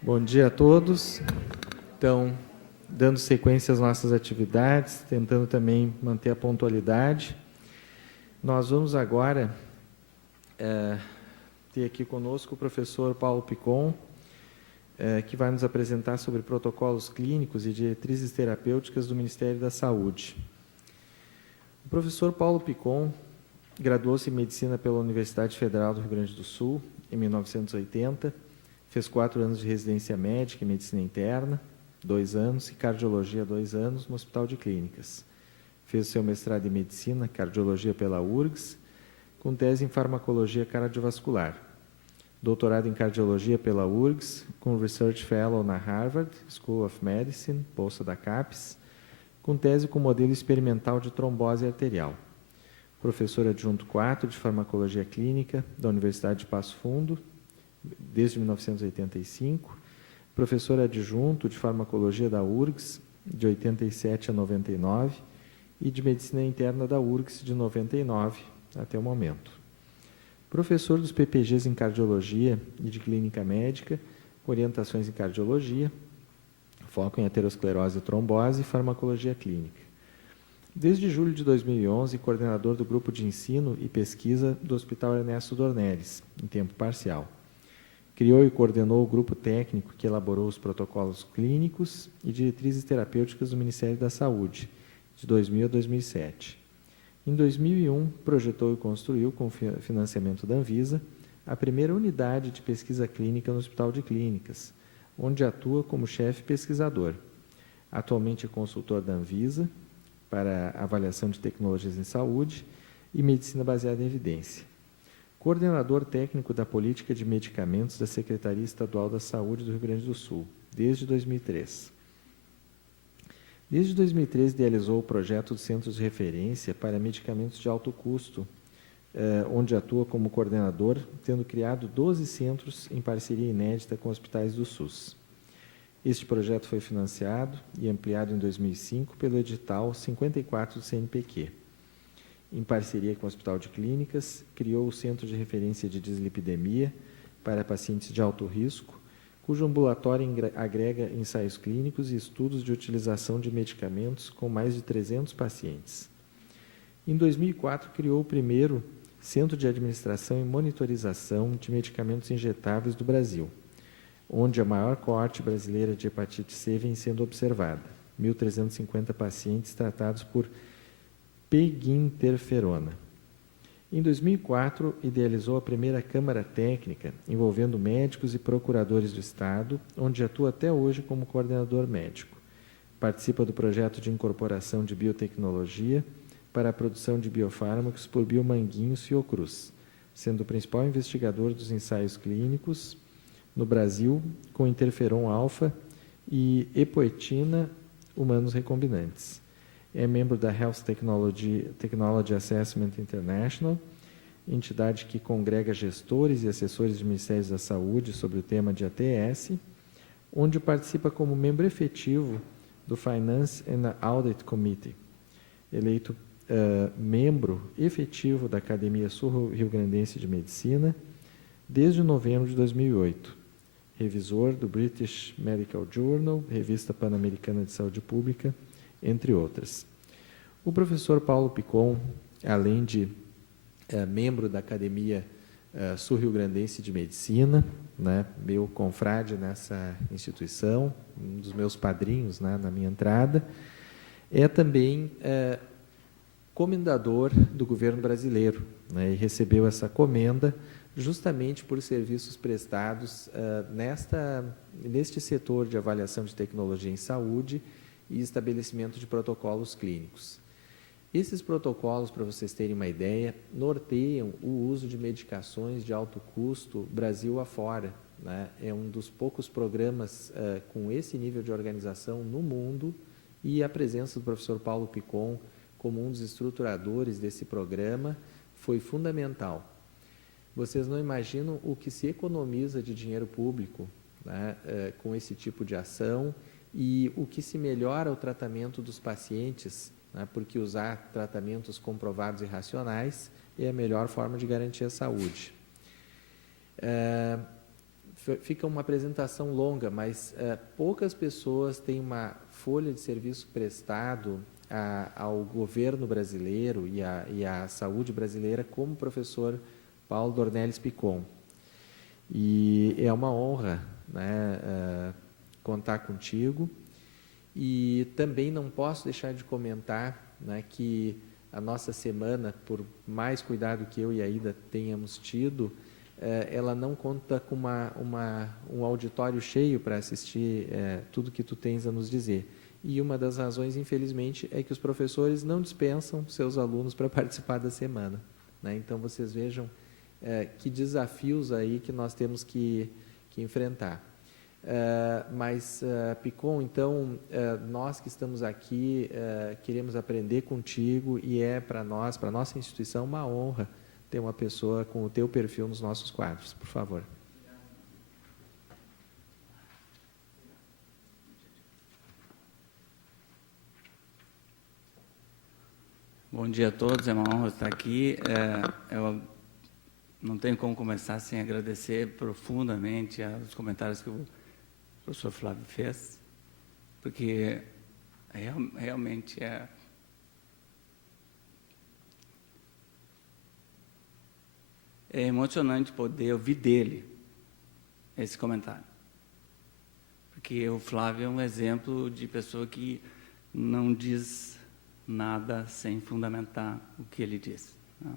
Bom dia a todos. Então, dando sequência às nossas atividades, tentando também manter a pontualidade, nós vamos agora ter aqui conosco o professor Paulo Picon, que vai nos apresentar sobre protocolos clínicos e diretrizes terapêuticas do Ministério da Saúde. O professor Paulo Picon graduou-se em Medicina pela Universidade Federal do Rio Grande do Sul, em 1980, fez 4 anos de residência médica em Medicina Interna, 2 anos, e Cardiologia, 2 anos, no Hospital de Clínicas. Fez seu mestrado em Medicina, Cardiologia pela URGS, com tese em Farmacologia Cardiovascular. Doutorado em Cardiologia pela URGS, com Research Fellow na Harvard School of Medicine, bolsa da CAPES, com tese com modelo experimental de trombose arterial. Professor adjunto 4 de Farmacologia Clínica da Universidade de Passo Fundo, desde 1985, professor adjunto de Farmacologia da URGS, de 87 a 99, e de Medicina Interna da URGS, de 99 até o momento. Professor dos PPGs em Cardiologia e de Clínica Médica, orientações em Cardiologia, foco em aterosclerose e trombose e Farmacologia Clínica. Desde julho de 2011, coordenador do Grupo de Ensino e Pesquisa do Hospital Ernesto Dornelles, em tempo parcial. Criou e coordenou o grupo técnico que elaborou os protocolos clínicos e diretrizes terapêuticas do Ministério da Saúde, de 2000 a 2007. Em 2001, projetou e construiu, com financiamento da Anvisa, a primeira unidade de pesquisa clínica no Hospital de Clínicas, onde atua como chefe pesquisador. Atualmente é consultor da Anvisa para avaliação de tecnologias em saúde e medicina baseada em evidência. Coordenador técnico da Política de Medicamentos da Secretaria Estadual da Saúde do Rio Grande do Sul, desde 2003. Desde 2013, idealizou o projeto de Centros de Referência para Medicamentos de Alto Custo, onde atua como coordenador, tendo criado 12 centros em parceria inédita com hospitais do SUS. Este projeto foi financiado e ampliado em 2005 pelo edital 54 do CNPq. Em parceria com o Hospital de Clínicas, criou o Centro de Referência de Dislipidemia para pacientes de alto risco, cujo ambulatório agrega ensaios clínicos e estudos de utilização de medicamentos com mais de 300 pacientes. Em 2004, criou o primeiro Centro de Administração e Monitorização de Medicamentos Injetáveis do Brasil, onde a maior coorte brasileira de hepatite C vem sendo observada, 1.350 pacientes tratados por peginterferona. Em 2004, idealizou a primeira Câmara Técnica, envolvendo médicos e procuradores do Estado, onde atua até hoje como coordenador médico. Participa do projeto de incorporação de biotecnologia para a produção de biofármacos por Biomanguinhos Fiocruz, sendo o principal investigador dos ensaios clínicos no Brasil com interferon alfa e epoetina humanos recombinantes. É membro da Health Technology Assessment International, entidade que congrega gestores e assessores de ministérios da saúde sobre o tema de ATS, onde participa como membro efetivo do Finance and Audit Committee, eleito membro efetivo da Academia Sul-Rio-Grandense de Medicina desde novembro de 2008, revisor do British Medical Journal, Revista Pan-Americana de Saúde Pública, entre outras. O professor Paulo Picon, além de membro da Academia Sul-Rio-Grandense de Medicina, né, meu confrade nessa instituição, um dos meus padrinhos, né, na minha entrada, é também comendador do governo brasileiro, né, e recebeu essa comenda justamente por serviços prestados neste setor de avaliação de tecnologia em saúde e estabelecimento de protocolos clínicos. Esses protocolos, para vocês terem uma ideia, norteiam o uso de medicações de alto custo Brasil afora, né? É um dos poucos programas com esse nível de organização no mundo, e a presença do professor Paulo Picon como um dos estruturadores desse programa foi fundamental. Vocês não imaginam o que se economiza de dinheiro público, né, com esse tipo de ação, e o que se melhora o tratamento dos pacientes, né, porque usar tratamentos comprovados e racionais é a melhor forma de garantir a saúde. fica uma apresentação longa, mas poucas pessoas têm uma folha de serviço prestado ao governo brasileiro e à saúde brasileira como o professor Paulo Dornelles Picon. E é uma honra, né, contar contigo. E também não posso deixar de comentar, né, que a nossa semana, por mais cuidado que eu e a Ida tenhamos tido, ela não conta com um auditório cheio para assistir tudo que tu tens a nos dizer. E uma das razões, infelizmente, é que os professores não dispensam seus alunos para participar da semana, né? Então, vocês vejam que desafios aí que nós temos que enfrentar. Mas, Picon, então, nós que estamos aqui, queremos aprender contigo e é para nós, para a nossa instituição, uma honra ter uma pessoa com o teu perfil nos nossos quadros. Por favor. Bom dia a todos, é uma honra estar aqui. Eu não tenho como começar sem agradecer profundamente os comentários que o professor Flávio fez, porque realmente é emocionante poder ouvir dele esse comentário, porque o Flávio é um exemplo de pessoa que não diz nada sem fundamentar o que ele diz, né?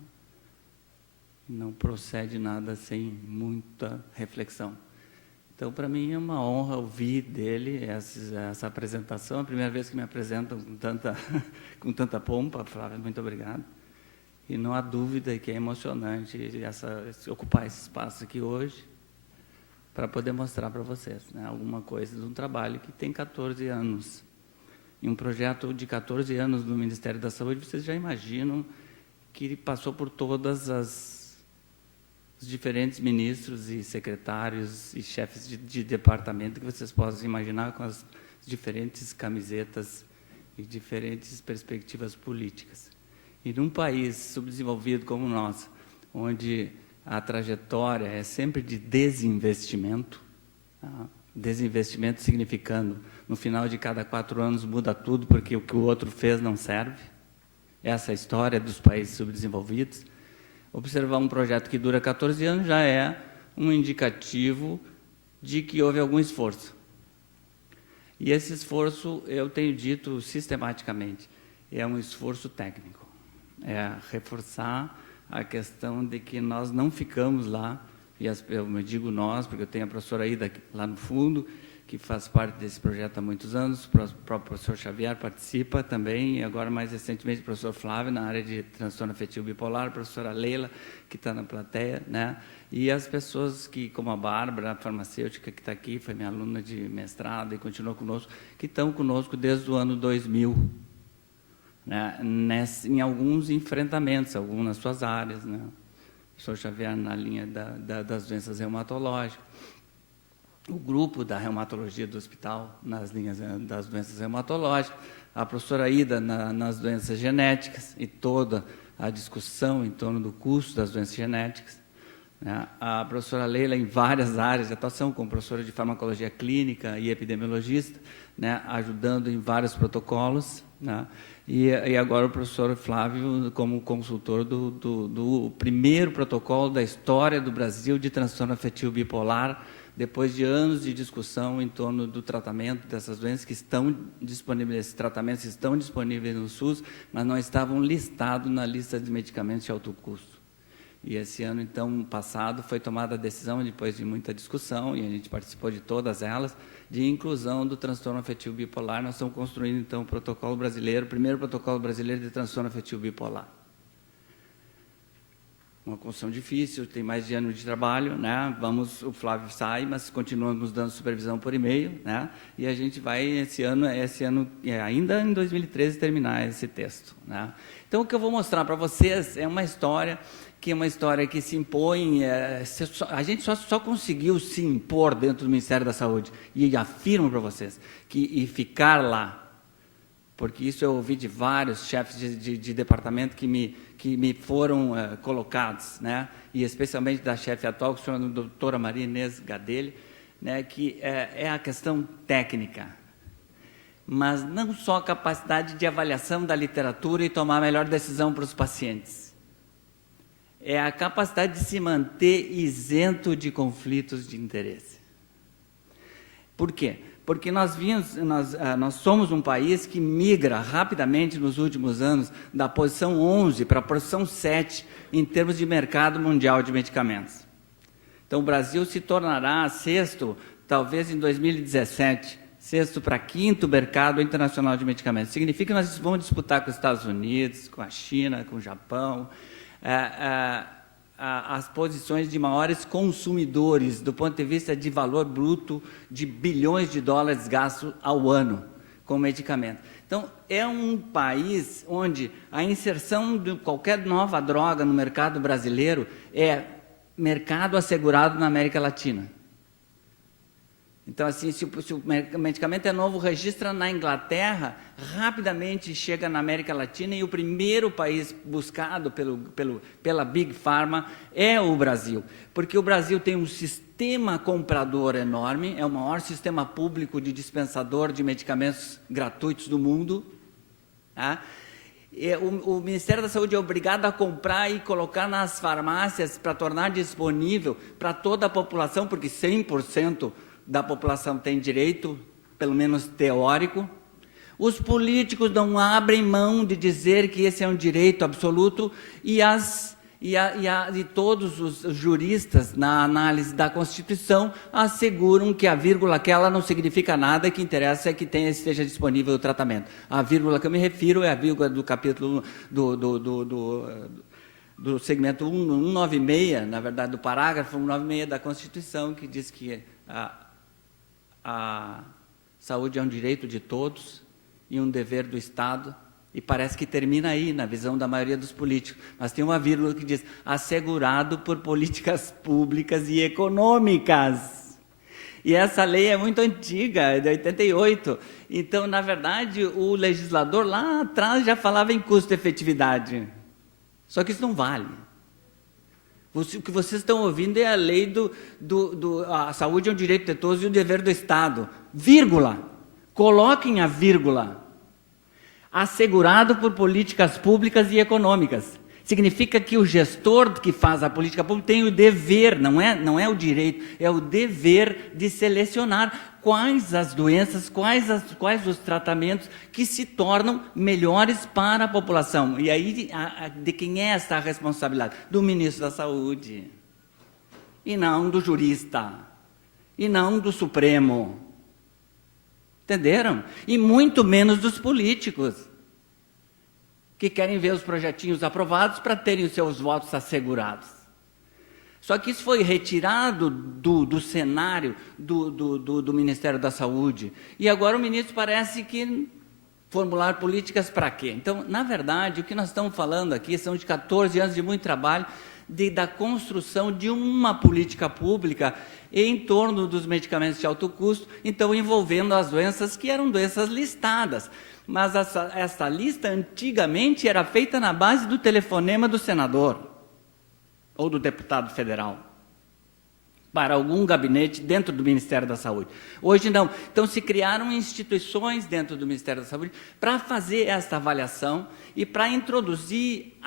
Não procede nada sem muita reflexão. Então, para mim, é uma honra ouvir dele essa apresentação. É a primeira vez que me apresentam com tanta pompa. Flávio, muito obrigado. E não há dúvida que é emocionante ocupar esse espaço aqui hoje para poder mostrar para vocês, né, alguma coisa de um trabalho que tem 14 anos. Em um projeto de 14 anos do Ministério da Saúde, vocês já imaginam que ele passou por todas os diferentes ministros e secretários e chefes de departamento que vocês possam imaginar, com as diferentes camisetas e diferentes perspectivas políticas. E num país subdesenvolvido como o nosso, onde a trajetória é sempre de desinvestimento, tá? Desinvestimento significando, no final de cada 4 anos muda tudo porque o que o outro fez não serve. Essa é a história dos países subdesenvolvidos. Observar um projeto que dura 14 anos já é um indicativo de que houve algum esforço. E esse esforço, eu tenho dito sistematicamente, é um esforço técnico. É reforçar a questão de que nós não ficamos lá, e eu me digo nós, porque eu tenho a professora Ida lá no fundo, que faz parte desse projeto há muitos anos, o próprio professor Xavier participa também, e agora mais recentemente o professor Flávio, na área de transtorno afetivo bipolar, a professora Leila, que está na plateia, né? E as pessoas que, como a Bárbara, a farmacêutica, que está aqui, foi minha aluna de mestrado e continuou conosco, que estão conosco desde o ano 2000, né? Em alguns enfrentamentos, alguns nas suas áreas, né? O professor Xavier na linha das doenças reumatológicas, o grupo da reumatologia do hospital nas linhas das doenças reumatológicas, a professora Ida nas doenças genéticas e toda a discussão em torno do custo das doenças genéticas, né? A professora Leila em várias áreas de atuação, como professora de farmacologia clínica e epidemiologista, né? Ajudando em vários protocolos, né? E agora o professor Flávio como consultor do primeiro protocolo da história do Brasil de transtorno afetivo bipolar, depois de anos de discussão em torno do tratamento dessas doenças que estão disponíveis, esses tratamentos estão disponíveis no SUS, mas não estavam listados na lista de medicamentos de alto custo. E esse ano, então, passado, foi tomada a decisão, depois de muita discussão, e a gente participou de todas elas, de inclusão do transtorno afetivo bipolar. Nós estamos construindo, então, o protocolo brasileiro, o primeiro protocolo brasileiro de transtorno afetivo bipolar. Uma construção difícil, tem mais de ano de trabalho, né? O Flávio sai, mas continua nos dando supervisão por e-mail, né? E a gente vai, esse ano ainda em 2013, terminar esse texto, né? Então, o que eu vou mostrar para vocês é uma história que se impõe, a gente só conseguiu se impor dentro do Ministério da Saúde, e afirmo para vocês, e ficar lá, porque isso eu ouvi de vários chefes de departamento que me foram colocados, né? E especialmente da chefe atual, que é a doutora Maria Inês Gadelha, né? Que é a questão técnica, mas não só a capacidade de avaliação da literatura e tomar a melhor decisão para os pacientes. É a capacidade de se manter isento de conflitos de interesse. Por quê? Porque nós somos um país que migra rapidamente nos últimos anos da posição 11 para a posição 7 em termos de mercado mundial de medicamentos. Então, o Brasil se tornará sexto, talvez em 2017, sexto para quinto mercado internacional de medicamentos. Significa que nós vamos disputar com os Estados Unidos, com a China, com o Japão, as posições de maiores consumidores do ponto de vista de valor bruto de bilhões de dólares gastos ao ano com medicamento. Então, é um país onde a inserção de qualquer nova droga no mercado brasileiro é mercado assegurado na América Latina. Então, assim, se o medicamento é novo, registra na Inglaterra, rapidamente chega na América Latina e o primeiro país buscado pela Big Pharma é o Brasil. Porque o Brasil tem um sistema comprador enorme, é o maior sistema público de dispensador de medicamentos gratuitos do mundo. Tá? O Ministério da Saúde é obrigado a comprar e colocar nas farmácias para tornar disponível para toda a população, porque 100% da população tem direito, pelo menos teórico. Os políticos não abrem mão de dizer que esse é um direito absoluto e todos os juristas, na análise da Constituição, asseguram que a vírgula aquela não significa nada, que interessa é que esteja disponível o tratamento. A vírgula que eu me refiro é a vírgula do capítulo do segmento 196, na verdade, do parágrafo 196 da Constituição, que diz que a saúde é um direito de todos e um dever do Estado, e parece que termina aí, na visão da maioria dos políticos. Mas tem uma vírgula que diz, assegurado por políticas públicas e econômicas. E essa lei é muito antiga, é de 88. Então, na verdade, o legislador lá atrás já falava em custo-efetividade. Só que isso não vale. O que vocês estão ouvindo é a lei a saúde é um direito de todos e um dever do Estado. Vírgula. Coloquem a vírgula. Assegurado por políticas públicas e econômicas. Significa que o gestor que faz a política pública tem o dever, não é o direito, é o dever de selecionar quais as doenças, quais os tratamentos que se tornam melhores para a população. E aí, de quem é essa responsabilidade? Do ministro da Saúde. E não do jurista. E não do Supremo. Entenderam? E muito menos dos políticos, que querem ver os projetinhos aprovados para terem os seus votos assegurados. Só que isso foi retirado do cenário do Ministério da Saúde. E agora o ministro parece que formular políticas para quê? Então, na verdade, o que nós estamos falando aqui são de 14 anos de muito trabalho da construção de uma política pública em torno dos medicamentos de alto custo, então envolvendo as doenças que eram doenças listadas. Mas essa lista antigamente era feita na base do telefonema do senador ou do deputado federal para algum gabinete dentro do Ministério da Saúde. Hoje não. Então se criaram instituições dentro do Ministério da Saúde para fazer esta avaliação e para introduzir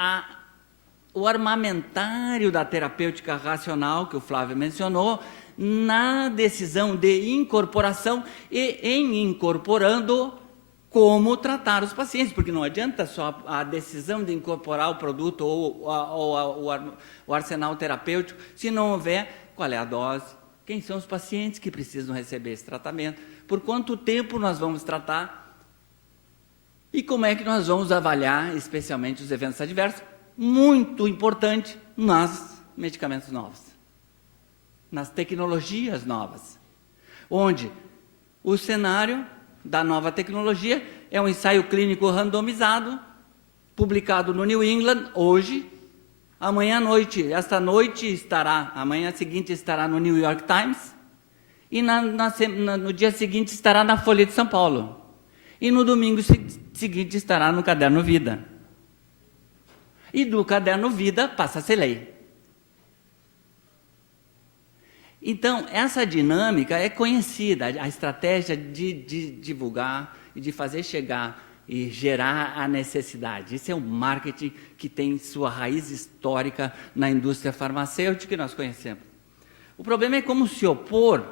o armamentário da terapêutica racional, que o Flávio mencionou, na decisão de incorporação e em incorporando como tratar os pacientes, porque não adianta só a decisão de incorporar o produto ou o arsenal terapêutico, se não houver qual é a dose, quem são os pacientes que precisam receber esse tratamento, por quanto tempo nós vamos tratar e como é que nós vamos avaliar, especialmente os eventos adversos, muito importante nos medicamentos novos, nas tecnologias novas, onde o cenário da nova tecnologia é um ensaio clínico randomizado, publicado no New England hoje, amanhã à noite, amanhã seguinte estará no New York Times, e no dia seguinte estará na Folha de São Paulo. e no domingo seguinte estará no Caderno Vida. E do Caderno Vida passa a ser lei. Então, essa dinâmica é conhecida, a estratégia de divulgar e de fazer chegar e gerar a necessidade. Isso é um marketing que tem sua raiz histórica na indústria farmacêutica que nós conhecemos. O problema é como se opor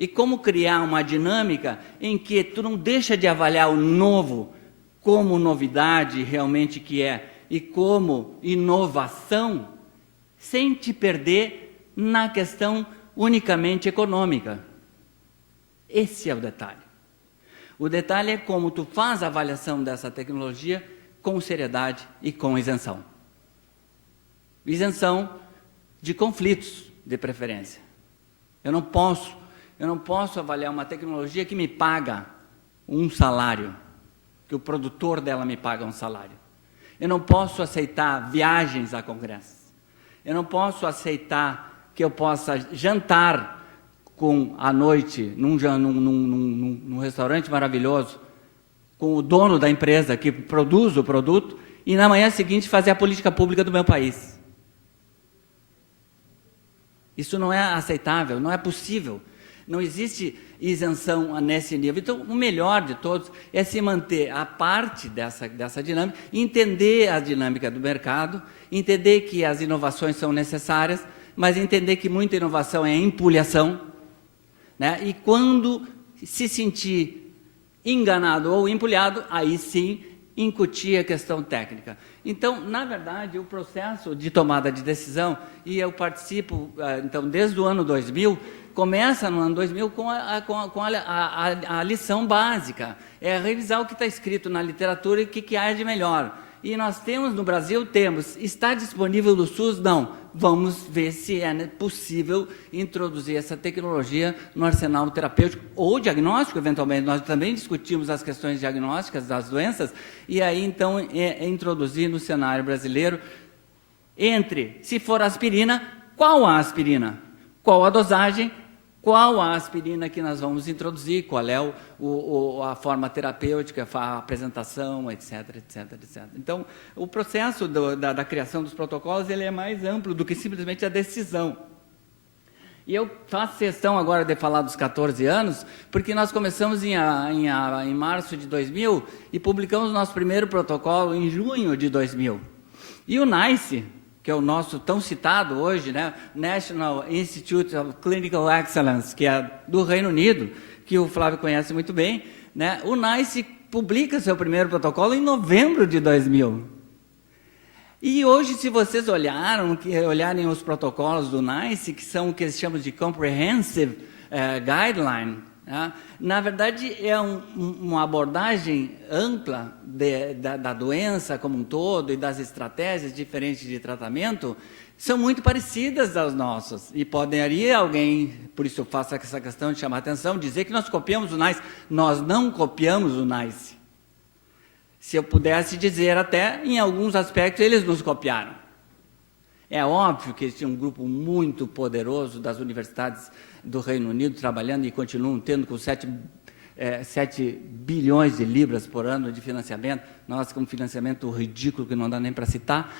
e como criar uma dinâmica em que tu não deixa de avaliar o novo como novidade realmente que é e como inovação, sem te perder na questão unicamente econômica. Esse é o detalhe. O detalhe é como tu faz a avaliação dessa tecnologia com seriedade e com isenção. Isenção de conflitos, de preferência. Eu não posso avaliar uma tecnologia que me paga um salário, que o produtor dela me paga um salário. Eu não posso aceitar viagens a congressos. Eu não posso aceitar que eu possa jantar à noite num restaurante maravilhoso com o dono da empresa que produz o produto e na manhã seguinte fazer a política pública do meu país. Isso não é aceitável, não é possível. Não existe isenção nesse nível. Então, o melhor de todos é se manter a parte dessa dinâmica, entender a dinâmica do mercado, entender que as inovações são necessárias, mas entender que muita inovação é empulhação, né? E quando se sentir enganado ou empulhado, aí sim incutir a questão técnica. Então, na verdade, o processo de tomada de decisão, e eu participo, então, desde o ano 2000, começa no ano 2000 com a lição básica, é revisar o que está escrito na literatura e o que há de melhor. E nós temos no Brasil, está disponível no SUS? Não. Vamos ver se é possível introduzir essa tecnologia no arsenal terapêutico ou diagnóstico, eventualmente. Nós também discutimos as questões diagnósticas das doenças, e aí, então, introduzir no cenário brasileiro, se for aspirina, qual a aspirina? Qual a dosagem? Qual a aspirina que nós vamos introduzir, qual é a forma terapêutica, a apresentação, etc, etc, etc. Então, o processo da criação dos protocolos ele é mais amplo do que simplesmente a decisão. E eu faço questão agora de falar dos 14 anos, porque nós começamos em março de 2000 e publicamos o nosso primeiro protocolo em junho de 2000. E o NICE, que é o nosso tão citado hoje, né? National Institute of Clinical Excellence, que é do Reino Unido, que o Flávio conhece muito bem, né? O NICE publica seu primeiro protocolo em novembro de 2000. E hoje, se vocês olharem os protocolos do NICE, que são o que eles chamam de Comprehensive Guideline, né? Na verdade, é uma abordagem ampla da doença como um todo e das estratégias diferentes de tratamento, são muito parecidas às nossas. E poderia alguém, por isso eu faço essa questão de chamar a atenção, dizer que nós copiamos o NICE. Nós não copiamos o NICE. Se eu pudesse dizer até, em alguns aspectos, eles nos copiaram. É óbvio que tinha um grupo muito poderoso das universidades do Reino Unido trabalhando e continuam tendo com 7 bilhões de libras por ano de financiamento. Nós, com financiamento ridículo, que não dá nem para citar,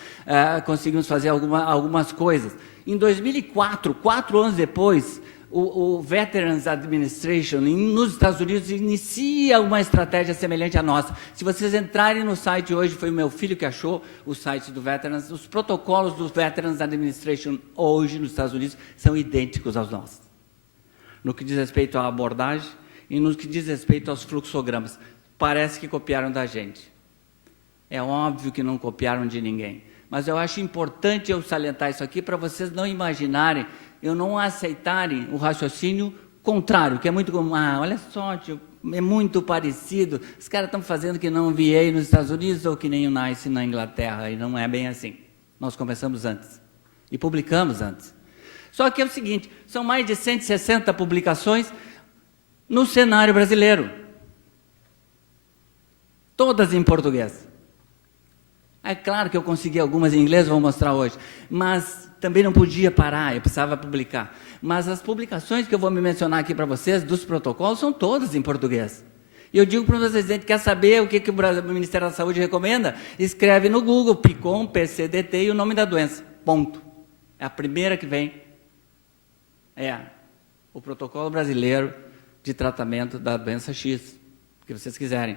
conseguimos fazer algumas coisas. Em 2004, 4 anos depois, o Veterans Administration, nos Estados Unidos, inicia uma estratégia semelhante à nossa. Se vocês entrarem no site hoje, foi o meu filho que achou o site do Veterans, os protocolos do Veterans Administration hoje nos Estados Unidos são idênticos aos nossos. No que diz respeito à abordagem e no que diz respeito aos fluxogramas. Parece que copiaram da gente. É óbvio que não copiaram de ninguém. Mas eu acho importante eu salientar isso aqui para vocês não imaginarem, eu não aceitarem o raciocínio contrário, que é muito como, olha só, tio, é muito parecido, os caras estão fazendo que não VA nos Estados Unidos ou que nem o NICE na Inglaterra, e não é bem assim. Nós começamos antes e publicamos antes. Só que é o seguinte, são mais de 160 publicações no cenário brasileiro, todas em português. É claro que eu consegui algumas em inglês, vou mostrar hoje, mas também não podia parar, eu precisava publicar. Mas as publicações que eu vou me mencionar aqui para vocês, dos protocolos, são todas em português. E eu digo para os meus residentes, quer saber o que o Ministério da Saúde recomenda? Escreve no Google, PICOM, PCDT e o nome da doença. Ponto. É a primeira que vem. É o protocolo brasileiro de tratamento da doença X, que vocês quiserem.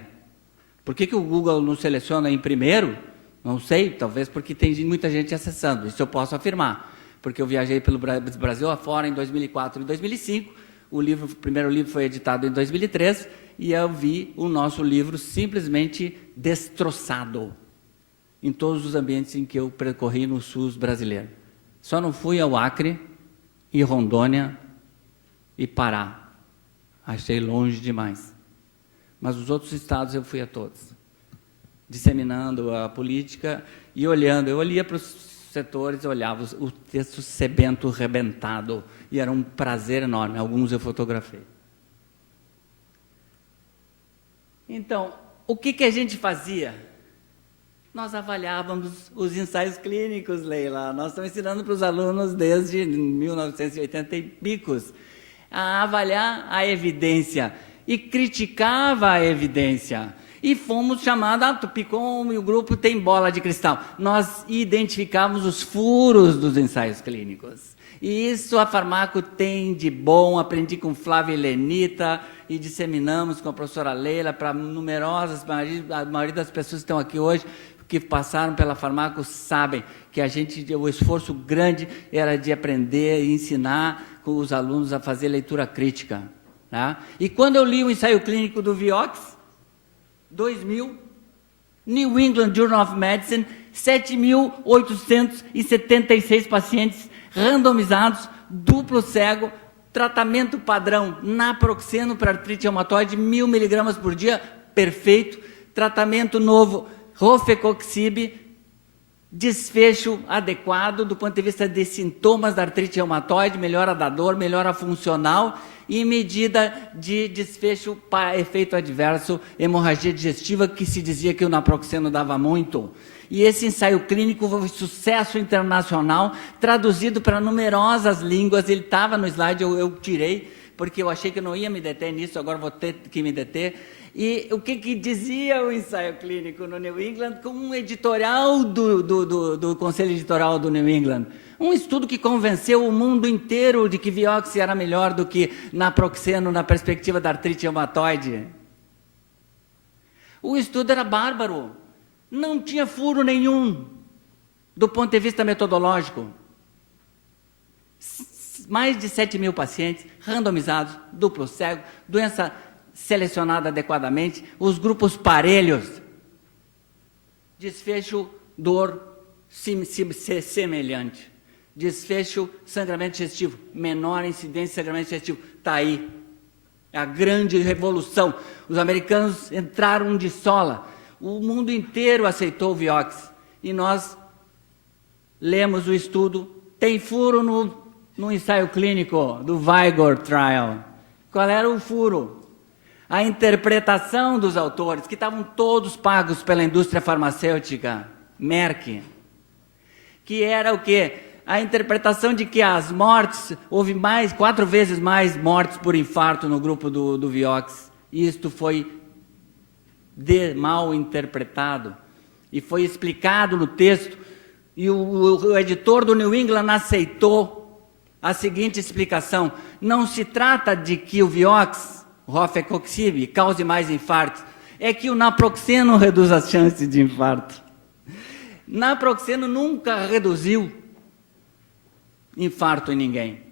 Por que o Google não seleciona em primeiro? Não sei, talvez porque tem muita gente acessando. Isso eu posso afirmar, porque eu viajei pelo Brasil afora em 2004 e 2005. O primeiro livro foi editado em 2003 e eu vi o nosso livro simplesmente destroçado em todos os ambientes em que eu percorri no SUS brasileiro. Só não fui ao Acre e Rondônia e Pará. Achei longe demais. Mas os outros estados eu fui a todos, disseminando a política e olhando. Eu olhia para os setores, olhava o texto sebento, rebentado, e era um prazer enorme. Alguns eu fotografei. Então, o que a gente fazia? Nós avaliávamos os ensaios clínicos, Leila. Nós estamos ensinando para os alunos desde 1980 e picos a avaliar a evidência e criticava a evidência. E fomos chamados, PICOM e o grupo tem bola de cristal. Nós identificávamos os furos dos ensaios clínicos. E isso a Farmaco tem de bom. Aprendi com Flávia Helenita e disseminamos com a professora Leila para numerosas, a maioria das pessoas que estão aqui hoje, que passaram pela Farmaco, sabem que o esforço grande era de aprender e ensinar com os alunos a fazer leitura crítica. Tá? E quando eu li o ensaio clínico do Vioxx, 2000, New England Journal of Medicine, 7.876 pacientes randomizados, duplo cego, tratamento padrão, naproxeno para artrite reumatoide, 1.000 miligramas por dia, perfeito, tratamento novo, rofecoxib, desfecho adequado do ponto de vista de sintomas da artrite reumatoide, melhora da dor, melhora funcional e medida de desfecho para efeito adverso, hemorragia digestiva, que se dizia que o naproxeno dava muito. E esse ensaio clínico foi um sucesso internacional, traduzido para numerosas línguas. Ele estava no slide, eu tirei, porque eu achei que eu não ia me deter nisso, agora vou ter que me deter. E o que dizia o ensaio clínico no New England, com um editorial do Conselho Editorial do New England? Um estudo que convenceu o mundo inteiro de que Vioxx era melhor do que naproxeno na perspectiva da artrite reumatoide. O estudo era bárbaro, não tinha furo nenhum do ponto de vista metodológico. Mais de 7.000 pacientes randomizados, duplo cego, doença selecionada adequadamente, os grupos parelhos, desfecho dor semelhante, desfecho sangramento digestivo, menor incidência de sangramento digestivo, está aí, é a grande revolução. Os americanos entraram de sola, o mundo inteiro aceitou o Vioxx, e nós lemos o estudo, tem furo no ensaio clínico do Vigor Trial. Qual era o furo? A interpretação dos autores, que estavam todos pagos pela indústria farmacêutica, Merck, que era o quê? A interpretação de que as mortes, houve 4 vezes mais mortes por infarto no grupo do Vioxx. E isto foi mal interpretado. E foi explicado no texto, e o editor do New England aceitou a seguinte explicação: não se trata de que o Vioxx, rofecoxib, cause mais infartos, é que o naproxeno reduz as chances de infarto. Naproxeno nunca reduziu infarto em ninguém.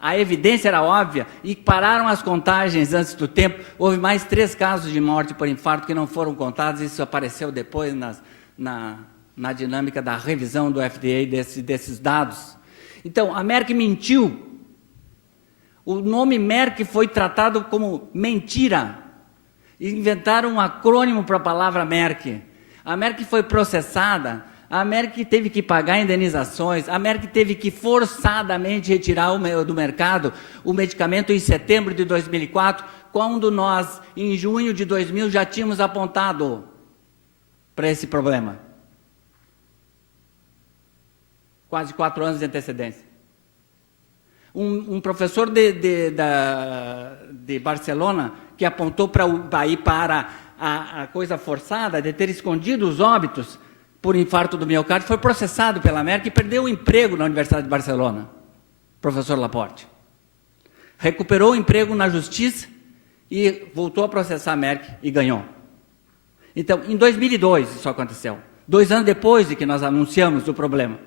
A evidência era óbvia e pararam as contagens antes do tempo. Houve mais 3 casos de morte por infarto que não foram contados. Isso apareceu depois na dinâmica da revisão do FDA desses dados. Então, a Merck mentiu. O nome Merck foi tratado como mentira. Inventaram um acrônimo para a palavra Merck. A Merck foi processada, a Merck teve que pagar indenizações, a Merck teve que forçadamente retirar do mercado o medicamento em setembro de 2004, quando nós, em junho de 2000, já tínhamos apontado para esse problema. Quase 4 anos de antecedência. Um professor de de Barcelona, que apontou para a coisa forçada de ter escondido os óbitos por infarto do miocárdio, foi processado pela Merck e perdeu o emprego na Universidade de Barcelona, professor Laporte. Recuperou o emprego na justiça e voltou a processar a Merck e ganhou. Então, em 2002 isso aconteceu, 2 anos depois de que nós anunciamos o problema.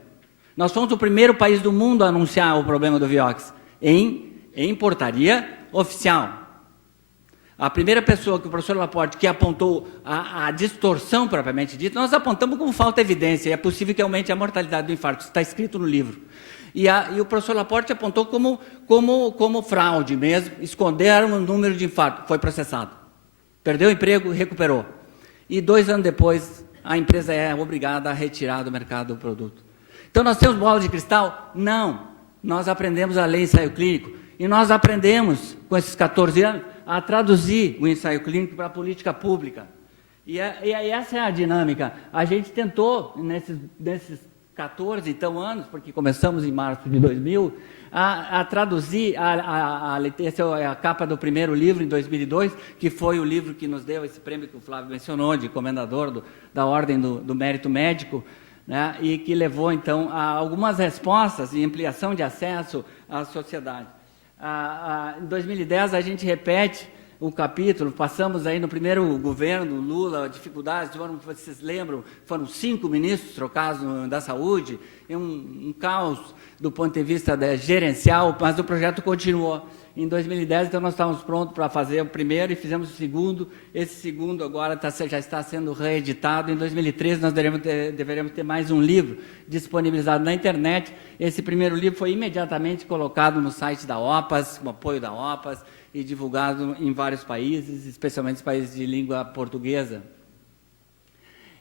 Nós fomos o primeiro país do mundo a anunciar o problema do Vioxx em portaria oficial. A primeira pessoa que o professor Laporte que apontou a distorção propriamente dita, nós apontamos como falta de evidência, e é possível que aumente a mortalidade do infarto, isso está escrito no livro. E o professor Laporte apontou como fraude mesmo, esconderam o número de infarto, foi processado. Perdeu o emprego e recuperou. E 2 anos depois, a empresa é obrigada a retirar do mercado o produto. Então, nós temos bola de cristal? Não. Nós aprendemos a ler ensaio clínico. E nós aprendemos, com esses 14 anos, a traduzir o ensaio clínico para a política pública. E essa é a dinâmica. A gente tentou, nesses 14 então, anos, porque começamos em março de 2000, a traduzir, essa é a capa do primeiro livro, em 2002, que foi o livro que nos deu esse prêmio que o Flávio mencionou, de comendador da Ordem do Mérito Médico, né, e que levou, então, a algumas respostas e ampliação de acesso à sociedade. Em 2010, a gente repete o capítulo, passamos aí no primeiro governo, Lula, dificuldades, vocês lembram, foram 5 ministros trocados da saúde, um caos do ponto de vista gerencial, mas o projeto continuou. Em 2010, então, nós estávamos prontos para fazer o primeiro e fizemos o segundo. Esse segundo agora já está sendo reeditado. Em 2013, nós deveremos ter mais um livro disponibilizado na internet. Esse primeiro livro foi imediatamente colocado no site da OPAS, com apoio da OPAS, e divulgado em vários países, especialmente os países de língua portuguesa.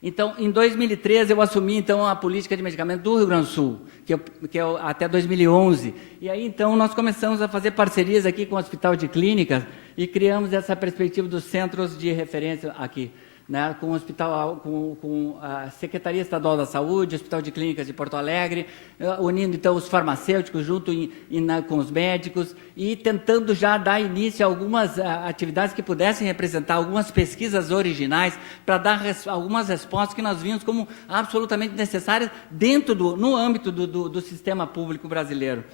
Então, em 2013, eu assumi, então, a política de medicamento do Rio Grande do Sul, que é até 2011. E aí, então, nós começamos a fazer parcerias aqui com o Hospital de Clínicas e criamos essa perspectiva dos centros de referência aqui, né, com o hospital, com a Secretaria Estadual da Saúde, Hospital de Clínicas de Porto Alegre, unindo, então, os farmacêuticos junto com os médicos e tentando já dar início a algumas atividades que pudessem representar algumas pesquisas originais para dar algumas respostas que nós vimos como absolutamente necessárias no âmbito do sistema público brasileiro.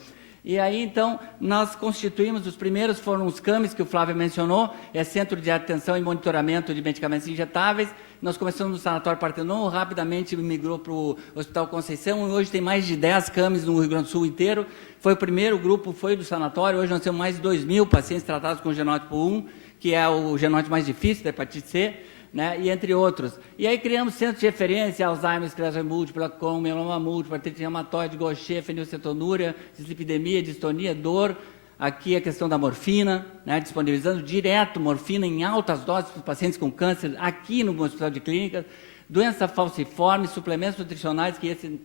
E aí, então, nós constituímos, os primeiros foram os CAMES, que o Flávio mencionou, é Centro de Atenção e Monitoramento de Medicamentos Injetáveis. Nós começamos no Sanatório Partenon, rapidamente migrou para o Hospital Conceição, e hoje tem mais de 10 CAMES no Rio Grande do Sul inteiro. Foi o primeiro grupo, foi do sanatório, hoje nós temos mais de 2.000 pacientes tratados com genótipo 1, que é o genótipo mais difícil da hepatite C, né, e entre outros. E aí criamos centros de referência, Alzheimer, esclerose múltipla, com mieloma múltiplo, artrite reumatoide, Gaucher, fenilcetonúria, dislipidemia, distonia, dor. Aqui a questão da morfina, né, disponibilizando direto morfina em altas doses para os pacientes com câncer, aqui no Hospital de Clínicas, doença falciforme, suplementos nutricionais, que esse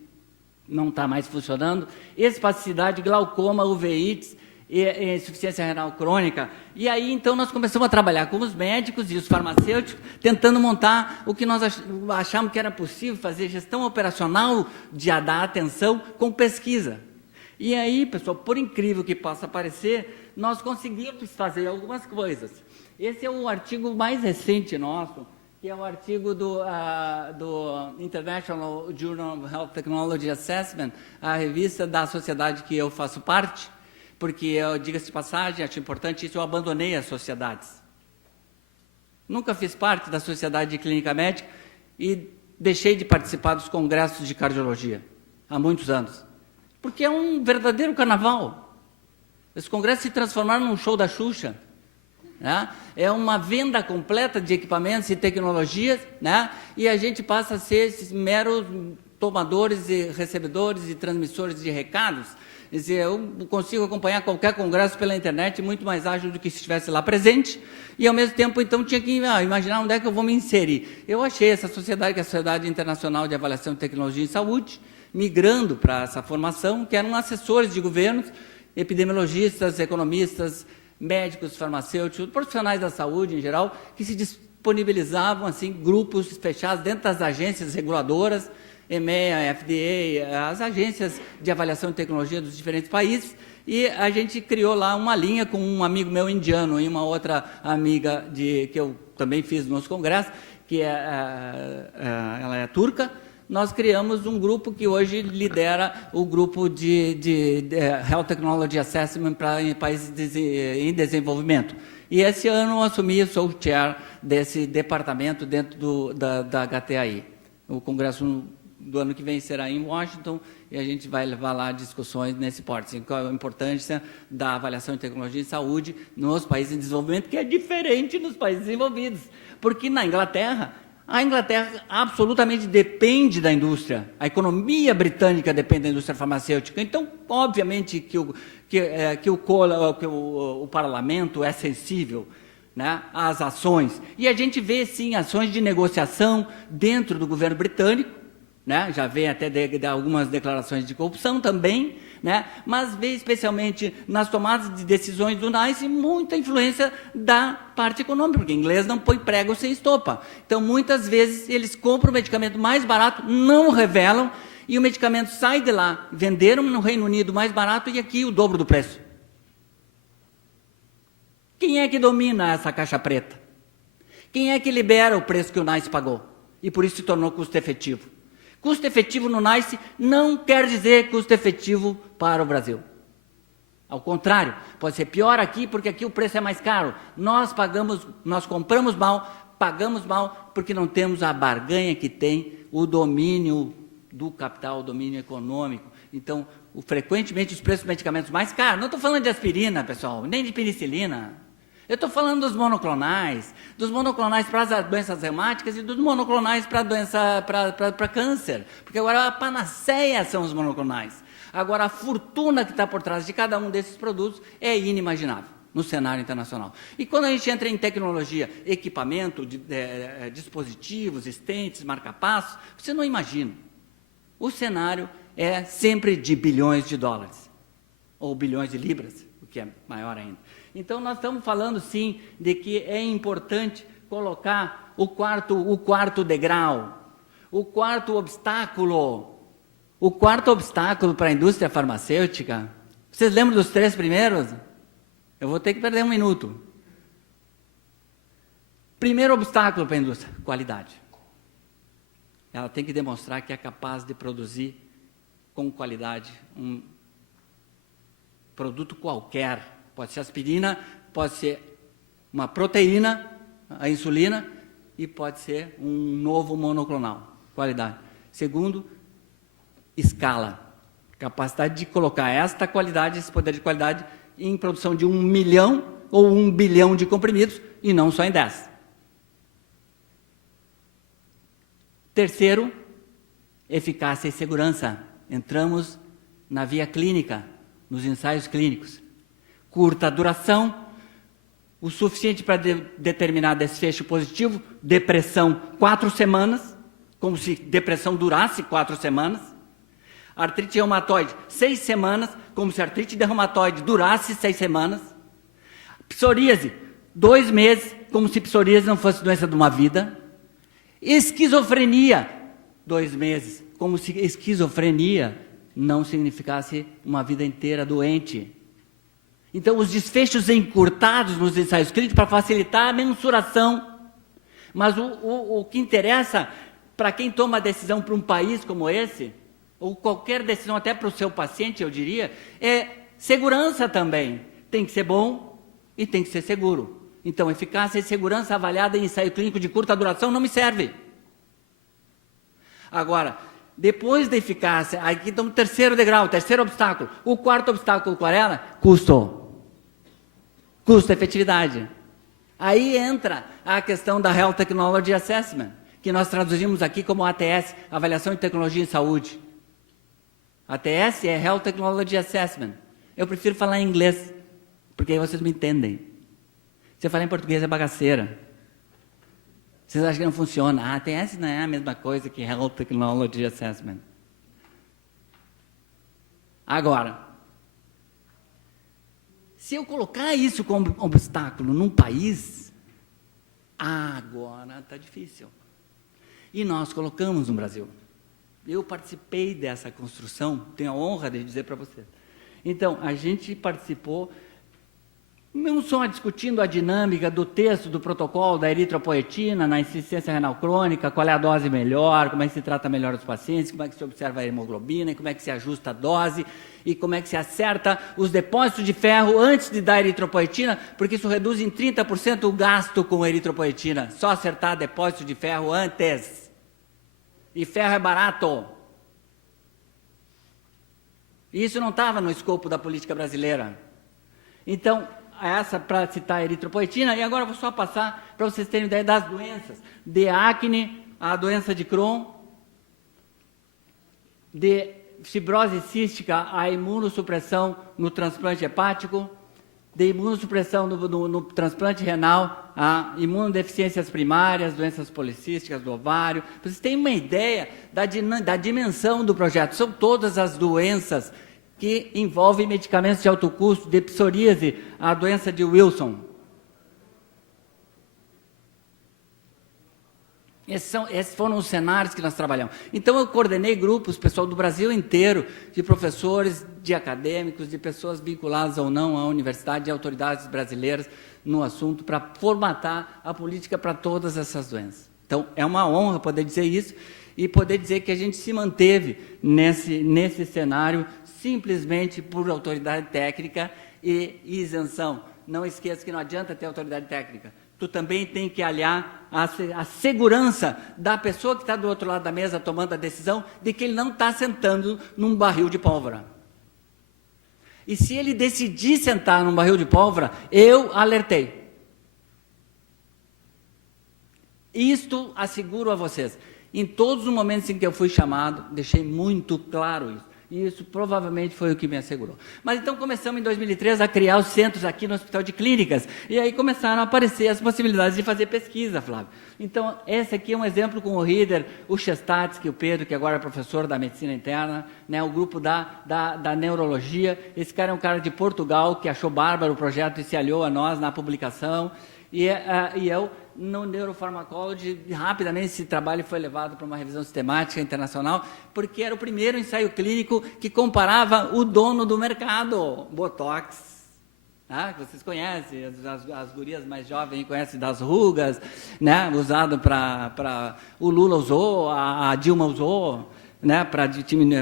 não está mais funcionando, espasticidade, glaucoma, uveites, e insuficiência renal crônica. E aí, então, nós começamos a trabalhar com os médicos e os farmacêuticos, tentando montar o que nós achamos que era possível, fazer gestão operacional da atenção com pesquisa. E aí, pessoal, por incrível que possa parecer, nós conseguimos fazer algumas coisas. Esse é o artigo mais recente nosso, que é o artigo do International Journal of Health Technology Assessment, a revista da sociedade que eu faço parte, porque, diga-se de passagem, acho importante isso, eu abandonei as sociedades. Nunca fiz parte da Sociedade de Clínica Médica e deixei de participar dos congressos de cardiologia há muitos anos, porque é um verdadeiro carnaval. Esses congressos se transformaram num show da Xuxa, né? É uma venda completa de equipamentos e tecnologias, né? E a gente passa a ser esses meros tomadores e recebedores e transmissores de recados. Quer dizer, eu consigo acompanhar qualquer congresso pela internet muito mais ágil do que se estivesse lá presente, e ao mesmo tempo, então, tinha que imaginar onde é que eu vou me inserir. Eu achei essa sociedade, que é a Sociedade Internacional de Avaliação de Tecnologia em Saúde, migrando para essa formação, que eram assessores de governos, epidemiologistas, economistas, médicos, farmacêuticos, profissionais da saúde em geral, que se disponibilizavam, assim, grupos fechados dentro das agências reguladoras, EMEA, FDA, as agências de avaliação de tecnologia dos diferentes países, E a gente criou lá uma linha com um amigo meu indiano e uma outra amiga que eu também fiz no nosso congresso, que ela é turca. Nós criamos um grupo que hoje lidera o grupo de Health Technology Assessment para países em desenvolvimento. E esse ano eu assumi, sou o chair desse departamento dentro da HTAI. O congresso do ano que vem será em Washington e a gente vai levar lá discussões nesse porte. Qual a importância da avaliação de tecnologia em saúde nos países em desenvolvimento, que é diferente nos países desenvolvidos. Porque na Inglaterra, a Inglaterra absolutamente depende da indústria. A economia britânica depende da indústria farmacêutica. Então, obviamente, que o parlamento é sensível, né, às ações. E a gente vê, sim, ações de negociação dentro do governo britânico, né, já vê até algumas declarações de corrupção também, né, mas vê especialmente nas tomadas de decisões do NICE muita influência da parte econômica, porque inglês não põe prego sem estopa. Então, muitas vezes, eles compram o medicamento mais barato, não revelam, e o medicamento sai de lá, venderam no Reino Unido mais barato e aqui o dobro do preço. Quem é que domina essa caixa preta? Quem é que libera o preço que o NICE pagou? E por isso se tornou custo efetivo. Custo efetivo no NICE não quer dizer custo efetivo para o Brasil. Ao contrário, pode ser pior aqui, porque aqui o preço é mais caro. Nós compramos mal, pagamos mal, porque não temos a barganha que tem o domínio do capital, o domínio econômico. Então, frequentemente, os preços dos medicamentos mais caros, não estou falando de aspirina, pessoal, nem de penicilina. Eu estou falando dos monoclonais para as doenças reumáticas e dos monoclonais para câncer, porque agora a panaceia são os monoclonais. Agora, a fortuna que está por trás de cada um desses produtos é inimaginável no cenário internacional. E quando a gente entra em tecnologia, equipamento, dispositivos, estentes, marca-passos, você não imagina. O cenário é sempre de bilhões de dólares, ou bilhões de libras, o que é maior ainda. Então, nós estamos falando, sim, de que é importante colocar o quarto degrau, o quarto obstáculo para a indústria farmacêutica. Vocês lembram dos 3 primeiros? Eu vou ter que perder 1 minuto. Primeiro obstáculo para a indústria, qualidade. Ela tem que demonstrar que é capaz de produzir com qualidade um produto qualquer. Pode ser aspirina, pode ser uma proteína, a insulina, e pode ser um novo monoclonal. Qualidade. Segundo, escala. Capacidade de colocar esta qualidade, esse poder de qualidade, em produção de 1 milhão ou 1 bilhão de comprimidos, e não só em 10. Terceiro, eficácia e segurança. Entramos na via clínica, nos ensaios clínicos. Curta duração, o suficiente para determinar desfecho positivo, depressão 4 semanas, como se depressão durasse 4 semanas. Artrite reumatoide, 6 semanas, como se artrite reumatoide durasse 6 semanas. Psoríase, 2 meses, como se psoríase não fosse doença de uma vida. Esquizofrenia, 2 meses, como se esquizofrenia não significasse uma vida inteira doente. Então, os desfechos encurtados nos ensaios clínicos para facilitar a mensuração. Mas o que interessa para quem toma decisão para um país como esse, ou qualquer decisão até para o seu paciente, eu diria, é segurança também. Tem que ser bom e tem que ser seguro. Então, eficácia e segurança avaliada em ensaio clínico de curta duração não me serve. Agora, depois da eficácia, aqui estamos no terceiro degrau, terceiro obstáculo. O quarto obstáculo qual era? Custo. Custo-efetividade. Aí entra a questão da Health Technology Assessment, que nós traduzimos aqui como ATS, Avaliação de Tecnologia em Saúde. ATS é Health Technology Assessment. Eu prefiro falar em inglês, porque aí vocês me entendem. Se eu falar em português é bagaceira. Vocês acham que não funciona? A ATS não é a mesma coisa que Health Technology Assessment. Agora, se eu colocar isso como obstáculo num país, agora está difícil. E nós colocamos no Brasil. Eu participei dessa construção, tenho a honra de dizer para vocês. Então, a gente participou não só discutindo a dinâmica do texto do protocolo da eritropoetina na insuficiência renal crônica, qual é a dose melhor, como é que se trata melhor os pacientes, como é que se observa a hemoglobina, como é que se ajusta a dose e como é que se acerta os depósitos de ferro antes de dar eritropoetina, porque isso reduz em 30% o gasto com eritropoetina, só acertar depósito de ferro antes. E ferro é barato. E isso não estava no escopo da política brasileira. Então, essa para citar a eritropoetina, e agora eu vou só passar para vocês terem ideia das doenças. De acne, a doença de Crohn, de fibrose cística, a imunossupressão no transplante hepático, de imunossupressão no transplante renal, a imunodeficiências primárias, doenças policísticas do ovário. Vocês têm uma ideia da dimensão do projeto. São todas as doenças que envolvem medicamentos de alto custo, de psoríase, a doença de Wilson. Esses foram os cenários que nós trabalhamos. Então, eu coordenei grupos, pessoal do Brasil inteiro, de professores, de acadêmicos, de pessoas vinculadas ou não à universidade, de autoridades brasileiras no assunto, para formatar a política para todas essas doenças. Então, é uma honra poder dizer isso e poder dizer que a gente se manteve nesse cenário simplesmente por autoridade técnica e isenção. Não esqueça que não adianta ter autoridade técnica. Tu também tem que aliar a segurança da pessoa que está do outro lado da mesa tomando a decisão de que ele não está sentando num barril de pólvora. E se ele decidir sentar num barril de pólvora, eu alertei. Isto asseguro a vocês. Em todos os momentos em que eu fui chamado, deixei muito claro isso. E isso provavelmente foi o que me assegurou. Mas então começamos em 2003 a criar os centros aqui no Hospital de Clínicas, e aí começaram a aparecer as possibilidades de fazer pesquisa, Flávio. Então, esse aqui é um exemplo com o Rieder, o Chestatsky, o Pedro, que agora é professor da medicina interna, né, o grupo da neurologia. Esse cara é um cara de Portugal, que achou bárbaro o projeto e se aliou a nós na publicação. E eu, no Neuropharmacology, rapidamente esse trabalho foi levado para uma revisão sistemática internacional, porque era o primeiro ensaio clínico que comparava o dono do mercado, Botox, que vocês conhecem, as gurias mais jovens conhecem das rugas, né, usado para... O Lula usou, a Dilma usou, né, para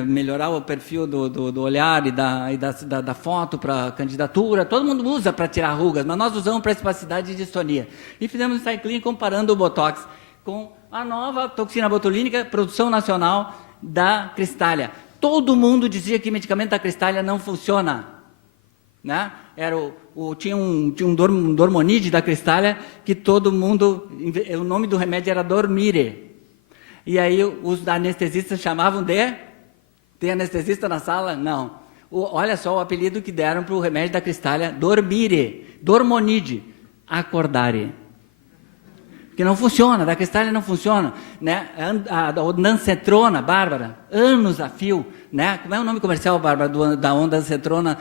melhorar o perfil do olhar e da foto para candidatura. Todo mundo usa para tirar rugas, mas nós usamos para espasticidade e distonia. E fizemos um ensaio clínico comparando o Botox com a nova toxina botulínica, produção nacional da Cristália. Todo mundo dizia que o medicamento da Cristália não funciona, né? Tinha um Dormonide da Cristália que todo mundo... O nome do remédio era Dormire. E aí os anestesistas chamavam de... Tem anestesista na sala? Não. Olha só o apelido que deram para o remédio da Cristália, Dormire, Dormonide, acordare. Porque não funciona, da Cristália não funciona. Né? A ondansetrona, Bárbara, anos a fio. Né? Como é o nome comercial, Bárbara, da ondansetrona?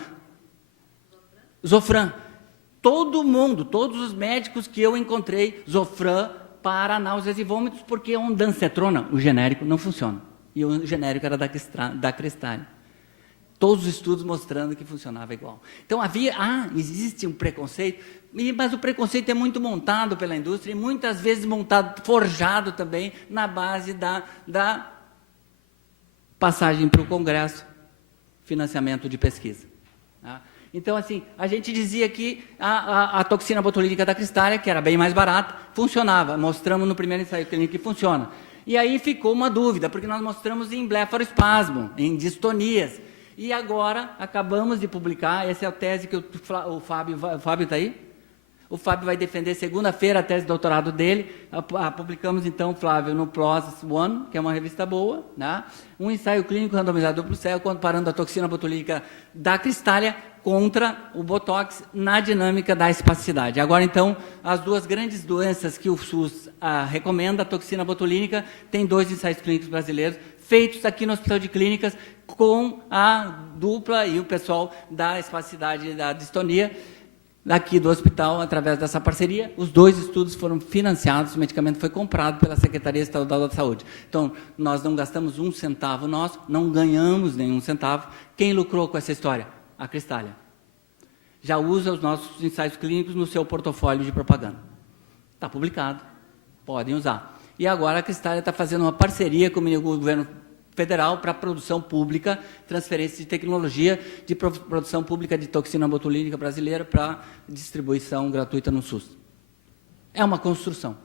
Zofran. Todo mundo, todos os médicos que eu encontrei, Zofran, para náuseas e vômitos, porque a ondansetrona, o genérico, não funciona. E o genérico era da Cristália. Todos os estudos mostrando que funcionava igual. Então, existe um preconceito, mas o preconceito é muito montado pela indústria, e muitas vezes forjado também na base da passagem para o Congresso, financiamento de pesquisa. Tá? Então, assim, a gente dizia que a toxina botulínica da Cristália, que era bem mais barata, funcionava. Mostramos no primeiro ensaio clínico que funciona. E aí ficou uma dúvida, porque nós mostramos em blefaroespasmo, em distonias. E agora acabamos de publicar, essa é a tese que o Fábio está aí? O Fábio vai defender segunda-feira a tese de doutorado dele. Publicamos, então, Flávio, no PLOS One, que é uma revista boa, né? Um ensaio clínico randomizado duplo cego, comparando a toxina botulínica da Cristália contra o Botox na dinâmica da espasticidade. Agora, então, as duas grandes doenças que o SUS recomenda, a toxina botulínica, tem 2 ensaios clínicos brasileiros, feitos aqui no Hospital de Clínicas, com a dupla e o pessoal da espasticidade e da distonia, daqui do hospital, através dessa parceria. Os 2 estudos foram financiados, o medicamento foi comprado pela Secretaria Estadual da Saúde. Então, nós não gastamos um centavo nosso, não ganhamos nenhum centavo. Quem lucrou com essa história? a Cristália. Já usa os nossos ensaios clínicos no seu portfólio de propaganda. Está publicado, podem usar. E agora a Cristália está fazendo uma parceria com o governo federal para produção pública, transferência de tecnologia de produção pública de toxina botulínica brasileira para distribuição gratuita no SUS. É uma construção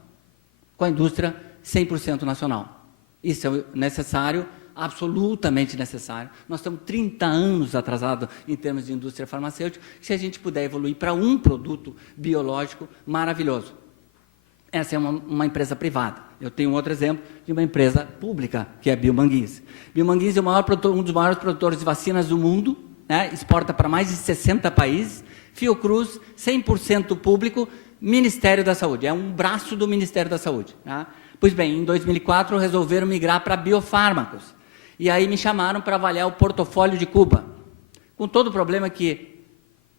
com a indústria 100% nacional. Isso é necessário, absolutamente necessário. Nós estamos 30 anos atrasados em termos de indústria farmacêutica, se a gente puder evoluir para um produto biológico maravilhoso. Essa é uma empresa privada. Eu tenho outro exemplo de uma empresa pública, que é a Biomanguinhos. Biomanguinhos é um dos maiores produtores de vacinas do mundo, né? Exporta para mais de 60 países. Fiocruz, 100% público, Ministério da Saúde. É um braço do Ministério da Saúde. Tá? Pois bem, em 2004 resolveram migrar para biofármacos. E aí me chamaram para avaliar o portfólio de Cuba. Com todo o problema que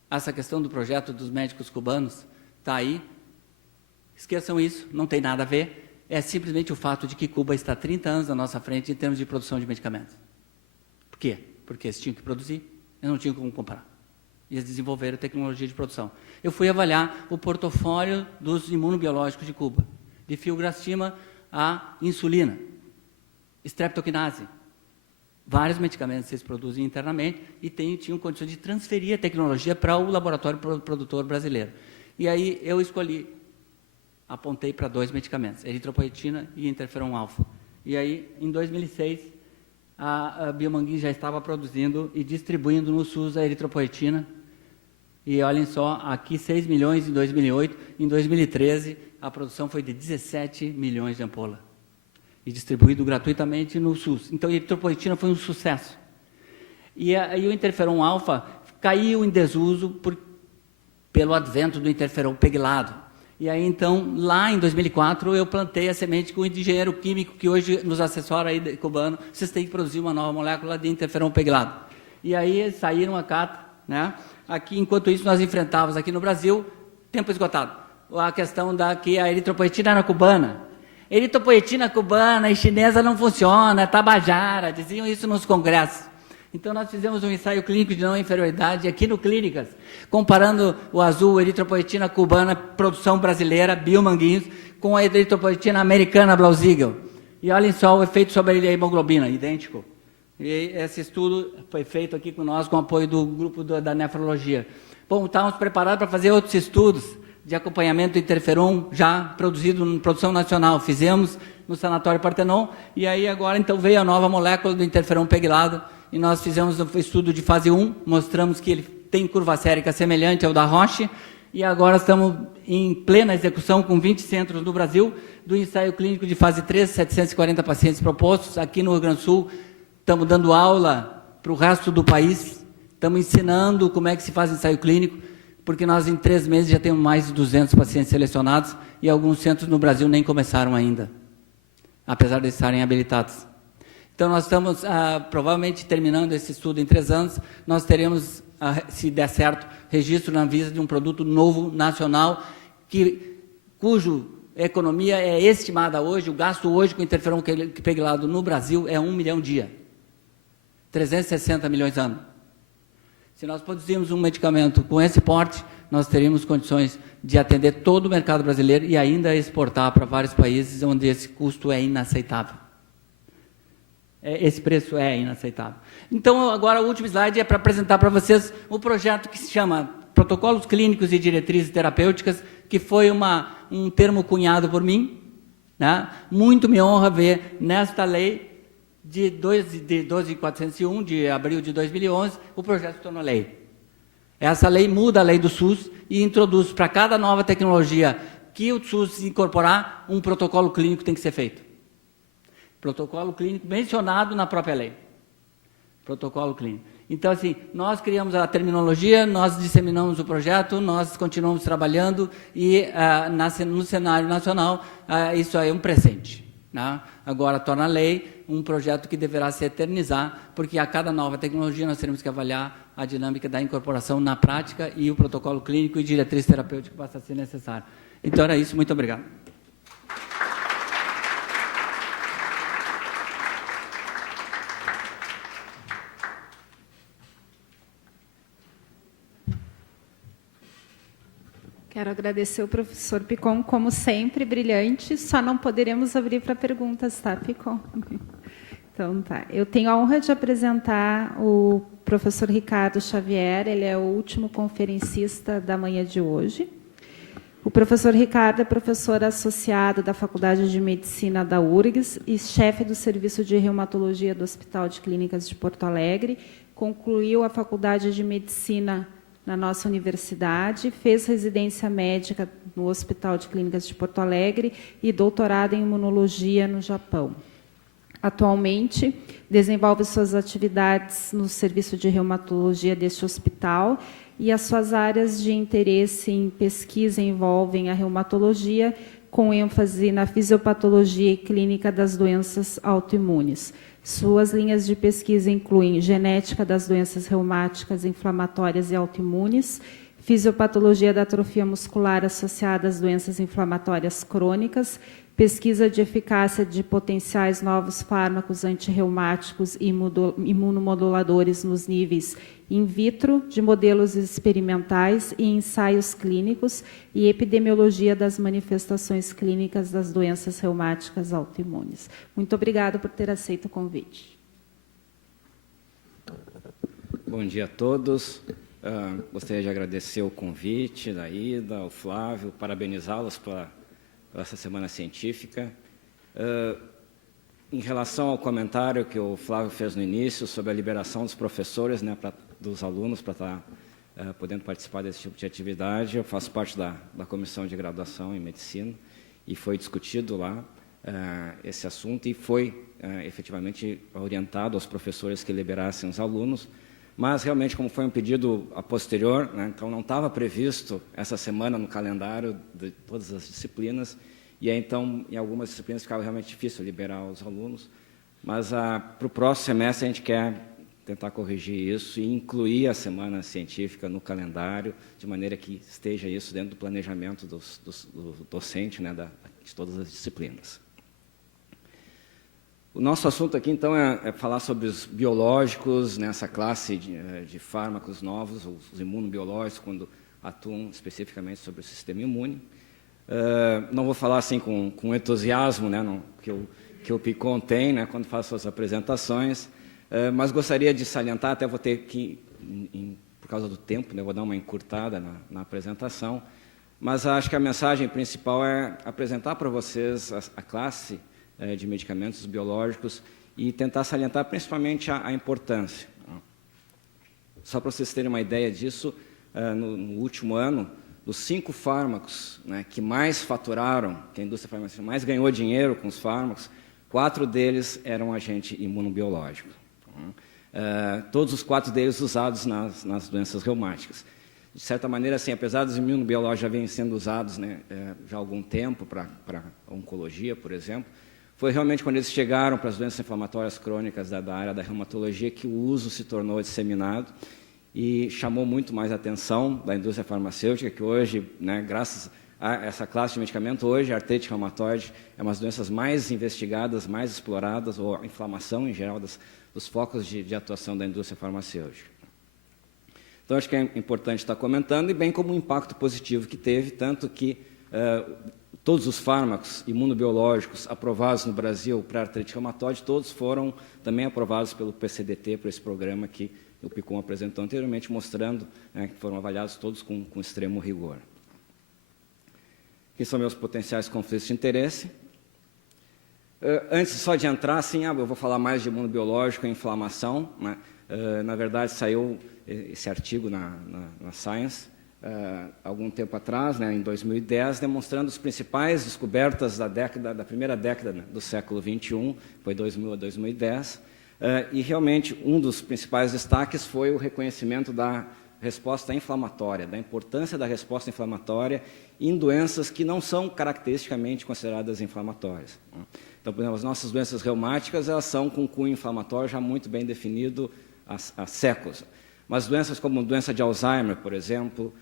essa questão do projeto dos médicos cubanos está aí, esqueçam isso, não tem nada a ver. É simplesmente o fato de que Cuba está 30 anos na nossa frente em termos de produção de medicamentos. Por quê? Porque eles tinham que produzir, eles não tinham como comprar. E eles desenvolveram tecnologia de produção. Eu fui avaliar o portfólio dos imunobiológicos de Cuba, de filgrastima a insulina, streptokinase. Vários medicamentos eles produzem internamente e tinham condições de transferir a tecnologia para o laboratório produtor brasileiro. E aí eu apontei para 2 medicamentos, eritropoetina e interferon alfa. E aí, em 2006, a Biomanguinhos já estava produzindo e distribuindo no SUS a eritropoetina. E olhem só, aqui 6 milhões em 2008, em 2013 a produção foi de 17 milhões de ampola. E distribuído gratuitamente no SUS. Então, a eritropoetina foi um sucesso. E aí o interferon alfa caiu em desuso pelo advento do interferon peglado. E aí, então, lá em 2004, eu plantei a semente com o engenheiro químico que hoje nos assessora aí, cubano, vocês têm que produzir uma nova molécula de interferon peglado. E aí saíram a cata, né? Aqui, enquanto isso, nós enfrentávamos aqui no Brasil, tempo esgotado, a questão que a eritropoetina era cubana. Eritropoetina cubana e chinesa não funciona, é tabajara, diziam isso nos congressos. Então, nós fizemos um ensaio clínico de não inferioridade aqui no Clínicas, comparando o azul, eritropoetina cubana, produção brasileira, Biomanguinhos, com a eritropoetina americana, Blausigel. E olhem só o efeito sobre a hemoglobina, idêntico. E esse estudo foi feito aqui com nós, com o apoio do grupo da nefrologia. Bom, estávamos preparados para fazer outros estudos de acompanhamento do interferon, já produzido em produção nacional. Fizemos no Sanatório Partenon, e aí agora então veio a nova molécula do interferon peglado, e nós fizemos um estudo de fase 1, mostramos que ele tem curva sérica semelhante ao da Roche, e agora estamos em plena execução com 20 centros no Brasil, do ensaio clínico de fase 3, 740 pacientes propostos. Aqui no Rio Grande do Sul, estamos dando aula para o resto do país, estamos ensinando como é que se faz ensaio clínico, porque nós em 3 meses já temos mais de 200 pacientes selecionados, e alguns centros no Brasil nem começaram ainda, apesar de estarem habilitados. Então, nós estamos provavelmente terminando esse estudo em 3 anos, nós teremos, se der certo, registro na Anvisa de um produto novo, nacional, cujo economia é estimada hoje, o gasto hoje com interferon peglado no Brasil é 1 milhão dia, 360 milhões ano. Se nós produzirmos um medicamento com esse porte, nós teríamos condições de atender todo o mercado brasileiro e ainda exportar para vários países onde esse custo é inaceitável. Esse preço é inaceitável. Então, agora o último slide é para apresentar para vocês o projeto que se chama Protocolos Clínicos e Diretrizes Terapêuticas, que foi um termo cunhado por mim, né? Muito me honra ver nesta lei de 12.401, de abril de 2011, o projeto se tornou lei. Essa lei muda a lei do SUS e introduz para cada nova tecnologia que o SUS incorporar, um protocolo clínico tem que ser feito. Protocolo clínico mencionado na própria lei. Protocolo clínico. Então, assim, nós criamos a terminologia, nós disseminamos o projeto, nós continuamos trabalhando e no cenário nacional isso aí é um presente. Né? Agora torna lei um projeto que deverá se eternizar, porque a cada nova tecnologia nós teremos que avaliar a dinâmica da incorporação na prática e o protocolo clínico e diretriz terapêutica passa a ser necessário. Então era isso, muito obrigado. Quero agradecer o professor Picon, como sempre, brilhante. Só não poderemos abrir para perguntas, tá, Picon? Então, tá. Eu tenho a honra de apresentar o professor Ricardo Xavier, ele é o último conferencista da manhã de hoje. O professor Ricardo é professor associado da Faculdade de Medicina da URGS e chefe do Serviço de Reumatologia do Hospital de Clínicas de Porto Alegre. Concluiu a Faculdade de Medicina na nossa universidade, fez residência médica no Hospital de Clínicas de Porto Alegre e doutorado em imunologia no Japão. Atualmente, desenvolve suas atividades no serviço de reumatologia deste hospital e as suas áreas de interesse em pesquisa envolvem a reumatologia, com ênfase na fisiopatologia e clínica das doenças autoimunes. Suas linhas de pesquisa incluem genética das doenças reumáticas, inflamatórias e autoimunes, fisiopatologia da atrofia muscular associada às doenças inflamatórias crônicas, pesquisa de eficácia de potenciais novos fármacos antirreumáticos e imunomoduladores nos níveis in vitro, de modelos experimentais e ensaios clínicos, e epidemiologia das manifestações clínicas das doenças reumáticas autoimunes. Muito obrigada por ter aceito o convite. Bom dia a todos. Gostaria de agradecer o convite da Ida, ao Flávio, parabenizá-los por essa semana científica. Em relação ao comentário que o Flávio fez no início sobre a liberação dos professores, né, dos alunos para estar podendo participar desse tipo de atividade, eu faço parte da comissão de graduação em medicina e foi discutido lá esse assunto e foi efetivamente orientado aos professores que liberassem os alunos, mas realmente como foi um pedido a posterior, né, então não estava previsto essa semana no calendário de todas as disciplinas, e aí então em algumas disciplinas ficava realmente difícil liberar os alunos, mas para o próximo semestre a gente quer tentar corrigir isso e incluir a semana científica no calendário, de maneira que esteja isso dentro do planejamento do docente, né, de todas as disciplinas. O nosso assunto aqui, então, é falar sobre os biológicos, nessa classe de fármacos novos, os imunobiológicos, quando atuam especificamente sobre o sistema imune. Não vou falar assim com entusiasmo, né, que o Picon tem, né, quando faz suas apresentações, mas gostaria de salientar, até vou ter que, por causa do tempo, né, vou dar uma encurtada na apresentação, mas acho que a mensagem principal é apresentar para vocês a classe de medicamentos biológicos e tentar salientar principalmente a importância. Só para vocês terem uma ideia disso, no último ano, dos 5 fármacos, né, que mais faturaram, que a indústria farmacêutica mais ganhou dinheiro com os fármacos, 4 deles eram agente imunobiológico. Todos os 4 deles usados nas doenças reumáticas. De certa maneira, assim, apesar dos imunobiológicos já virem sendo usados, né, já há algum tempo para oncologia, por exemplo, foi realmente quando eles chegaram para as doenças inflamatórias crônicas da área da reumatologia que o uso se tornou disseminado e chamou muito mais a atenção da indústria farmacêutica, que hoje, né, graças a essa classe de medicamento, hoje a artrite reumatoide é uma das doenças mais investigadas, mais exploradas, ou a inflamação em geral dos focos de atuação da indústria farmacêutica. Então, acho que é importante estar comentando, e bem como o impacto positivo que teve, tanto que todos os fármacos imunobiológicos aprovados no Brasil para artrite reumatoide, todos foram também aprovados pelo PCDT, por esse programa que o Picon apresentou anteriormente, mostrando, né, que foram avaliados todos com extremo rigor. Aqui são meus potenciais conflitos de interesse. Antes só de entrar, assim, eu vou falar mais de imunobiológico e inflamação, né? Na verdade, saiu esse artigo na Science, algum tempo atrás, né, em 2010, demonstrando as principais descobertas da primeira década, né, do século XXI, foi 2000 a 2010, e realmente um dos principais destaques foi o reconhecimento da resposta inflamatória, da importância da resposta inflamatória em doenças que não são caracteristicamente consideradas inflamatórias. Então, por exemplo, as nossas doenças reumáticas, elas são com cunho inflamatório já muito bem definido há séculos. Mas doenças como doença de Alzheimer, por exemplo,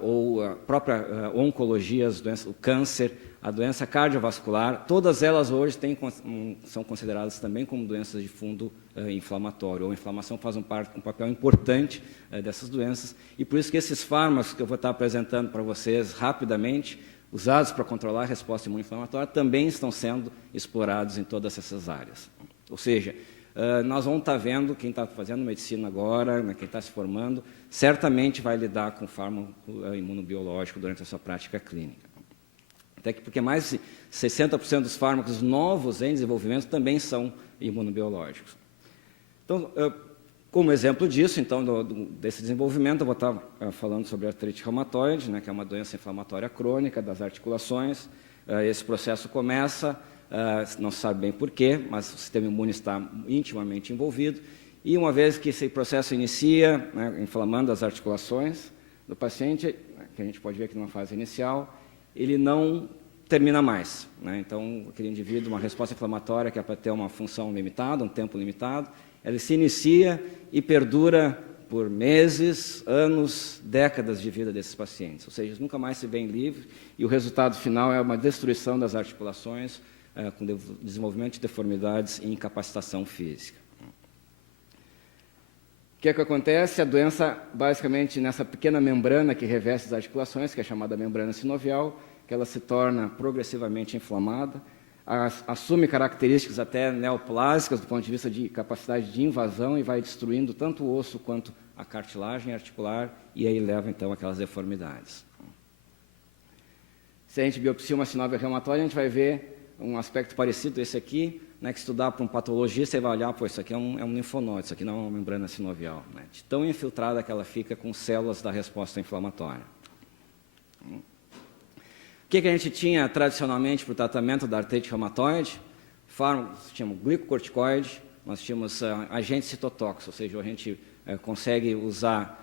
ou a própria oncologia, as doenças, o câncer, a doença cardiovascular, todas elas hoje são consideradas também como doenças de fundo inflamatório, ou a inflamação faz um papel importante dessas doenças, e por isso que esses fármacos que eu vou estar apresentando para vocês rapidamente, usados para controlar a resposta imunoinflamatória, também estão sendo explorados em todas essas áreas. Ou seja, nós vamos estar vendo, quem está fazendo medicina agora, quem está se formando, certamente vai lidar com fármaco imunobiológico durante a sua prática clínica. Até porque mais de 60% dos fármacos novos em desenvolvimento também são imunobiológicos. Então, como exemplo disso, então, desse desenvolvimento, eu vou estar falando sobre a artrite reumatoide, que é uma doença inflamatória crônica das articulações. Esse processo começa, não se sabe bem porquê, mas o sistema imune está intimamente envolvido. E uma vez que esse processo inicia, inflamando as articulações do paciente, que a gente pode ver aqui numa fase inicial, ele não termina mais. Então, aquele indivíduo, uma resposta inflamatória que é para ter uma função limitada, um tempo limitado, ela se inicia e perdura por meses, anos, décadas de vida desses pacientes. Ou seja, nunca mais se vêem livres e o resultado final é uma destruição das articulações, com desenvolvimento de deformidades e incapacitação física. O que é que acontece? A doença, basicamente, nessa pequena membrana que reveste as articulações, que é chamada membrana sinovial, que ela se torna progressivamente inflamada, assume características até neoplásicas do ponto de vista de capacidade de invasão e vai destruindo tanto o osso quanto a cartilagem articular e aí leva, então, aquelas deformidades. Se a gente biopsia uma sinóvia reumatoide, a gente vai ver um aspecto parecido a esse aqui, que estudar para um patologista, ele vai olhar, isso aqui é um linfonóide, isso aqui não é uma membrana sinovial, de tão infiltrada que ela fica com células da resposta inflamatória. O que a gente tinha tradicionalmente para o tratamento da artrite reumatoide? Fármacos, tínhamos glicocorticoide, nós tínhamos agentes citotóxicos, ou seja, a gente consegue usar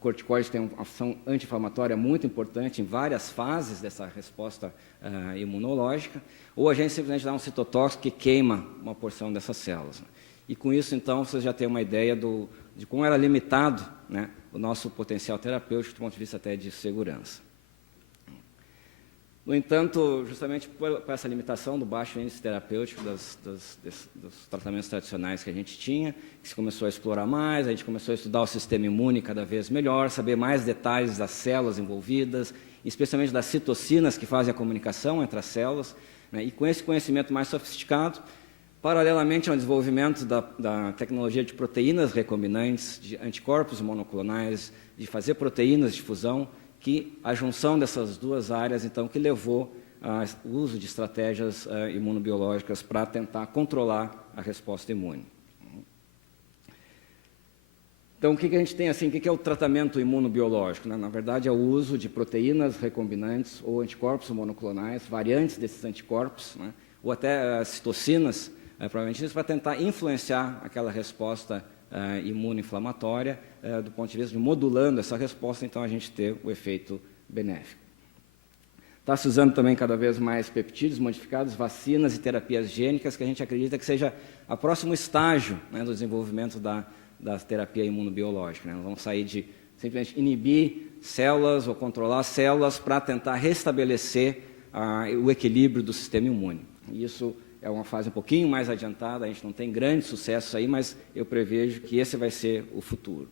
corticoide, tem uma ação anti-inflamatória muito importante em várias fases dessa resposta imunológica, ou a gente simplesmente dá um citotóxico que queima uma porção dessas células. E com isso, então, vocês já têm uma ideia de como era limitado o nosso potencial terapêutico do ponto de vista até de segurança. No entanto, justamente por essa limitação do baixo índice terapêutico dos tratamentos tradicionais que a gente tinha, que se começou a explorar mais, a gente começou a estudar o sistema imune cada vez melhor, saber mais detalhes das células envolvidas, especialmente das citocinas que fazem a comunicação entre as células, e com esse conhecimento mais sofisticado, paralelamente ao desenvolvimento da tecnologia de proteínas recombinantes, de anticorpos monoclonais, de fazer proteínas de fusão, que a junção dessas duas áreas, então, que levou ao uso de estratégias imunobiológicas para tentar controlar a resposta imune. Então, o que a gente tem assim? O que é o tratamento imunobiológico? Na verdade, é o uso de proteínas recombinantes ou anticorpos monoclonais, variantes desses anticorpos, ou até citocinas, provavelmente isso para tentar influenciar aquela resposta imunoinflamatória, do ponto de vista de modulando essa resposta, então a gente ter o efeito benéfico. Está se usando também cada vez mais peptídeos modificados, vacinas e terapias gênicas, que a gente acredita que seja o próximo estágio do desenvolvimento da terapia imunobiológica. Nós vamos sair de simplesmente inibir células ou controlar células para tentar restabelecer o equilíbrio do sistema imune. E isso é uma fase um pouquinho mais adiantada, a gente não tem grande sucesso aí, mas eu prevejo que esse vai ser o futuro.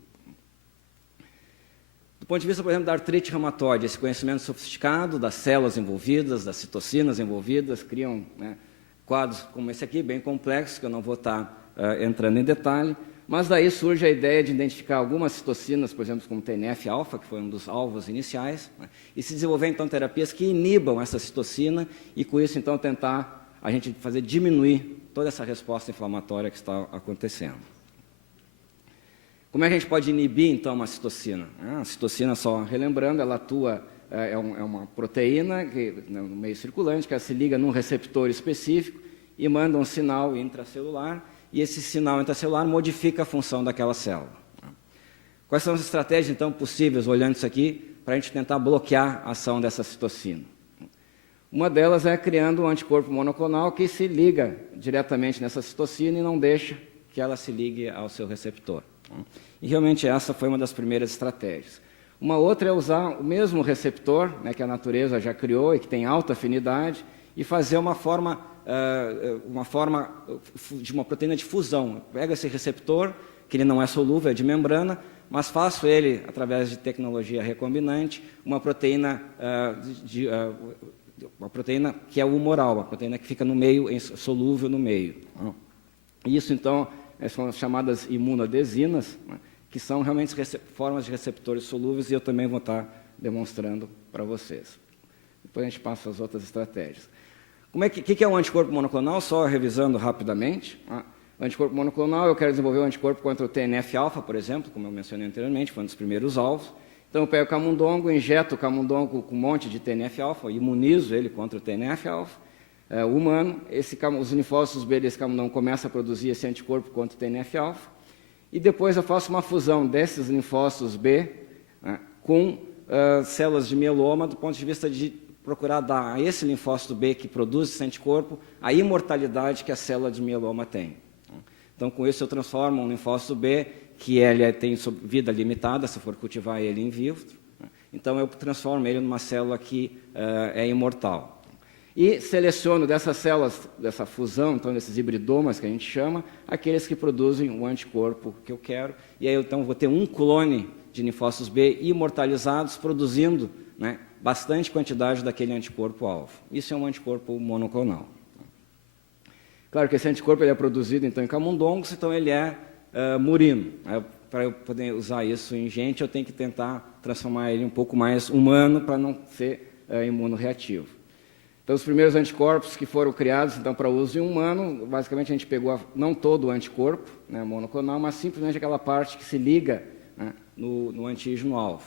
Do ponto de vista, por exemplo, da artrite reumatoide, esse conhecimento sofisticado das células envolvidas, das citocinas envolvidas, criam quadros como esse aqui, bem complexos, que eu não vou estar entrando em detalhe, mas daí surge a ideia de identificar algumas citocinas, por exemplo, como TNF-alfa, que foi um dos alvos iniciais, e se desenvolver, então, terapias que inibam essa citocina e, com isso, então, tentar a gente fazer diminuir toda essa resposta inflamatória que está acontecendo. Como é que a gente pode inibir, então, uma citocina? A citocina, só relembrando, ela atua, é uma proteína no meio circulante, que ela se liga num receptor específico e manda um sinal intracelular, e esse sinal intracelular modifica a função daquela célula. Quais são as estratégias, então, possíveis, olhando isso aqui, para a gente tentar bloquear a ação dessa citocina? Uma delas é criando um anticorpo monoclonal que se liga diretamente nessa citocina e não deixa que ela se ligue ao seu receptor. E realmente essa foi uma das primeiras estratégias. Uma outra é usar o mesmo receptor, né, que a natureza já criou e que tem alta afinidade, e fazer uma forma de uma proteína de fusão. Pega esse receptor, que ele não é solúvel, é de membrana, mas faço ele, através de tecnologia recombinante, uma proteína que é humoral, uma proteína que fica no meio, solúvel no meio. Isso, então, são as chamadas imunoadesinas, né, que são realmente formas de receptores solúveis, e eu também vou estar demonstrando para vocês. Depois a gente passa as outras estratégias. O que é um anticorpo monoclonal? Só revisando rapidamente. O anticorpo monoclonal, eu quero desenvolver um anticorpo contra o TNF-alfa, por exemplo, como eu mencionei anteriormente, foi um dos primeiros alvos. Então, eu pego o camundongo, injeto o camundongo com um monte de TNF-alfa, imunizo ele contra o TNF-alfa humano. Os linfócitos B desse camundongo começam a produzir esse anticorpo contra o TNF-alfa. E depois eu faço uma fusão desses linfócitos B, né, com células de mieloma, do ponto de vista de procurar dar a esse linfócito B que produz esse anticorpo a imortalidade que a célula de mieloma tem. Então, com isso, eu transformo um linfócito B, que ele tem vida limitada, se for cultivar ele em vivo. Então, eu transformo ele numa célula que é imortal. E seleciono dessas células, dessa fusão, então, desses hibridomas que a gente chama, aqueles que produzem o anticorpo que eu quero. E aí, então, vou ter um clone de linfócitos B imortalizados, produzindo, né, bastante quantidade daquele anticorpo-alvo. Isso é um anticorpo monoclonal. Claro que esse anticorpo ele é produzido, então, em camundongos, então ele é murino. Para eu poder usar isso em gente, eu tenho que tentar transformar ele um pouco mais humano para não ser imunorreativo. Então, os primeiros anticorpos que foram criados então, para uso em humano, basicamente a gente pegou não todo o anticorpo, né, monoclonal, mas simplesmente aquela parte que se liga, né, no antígeno-alvo.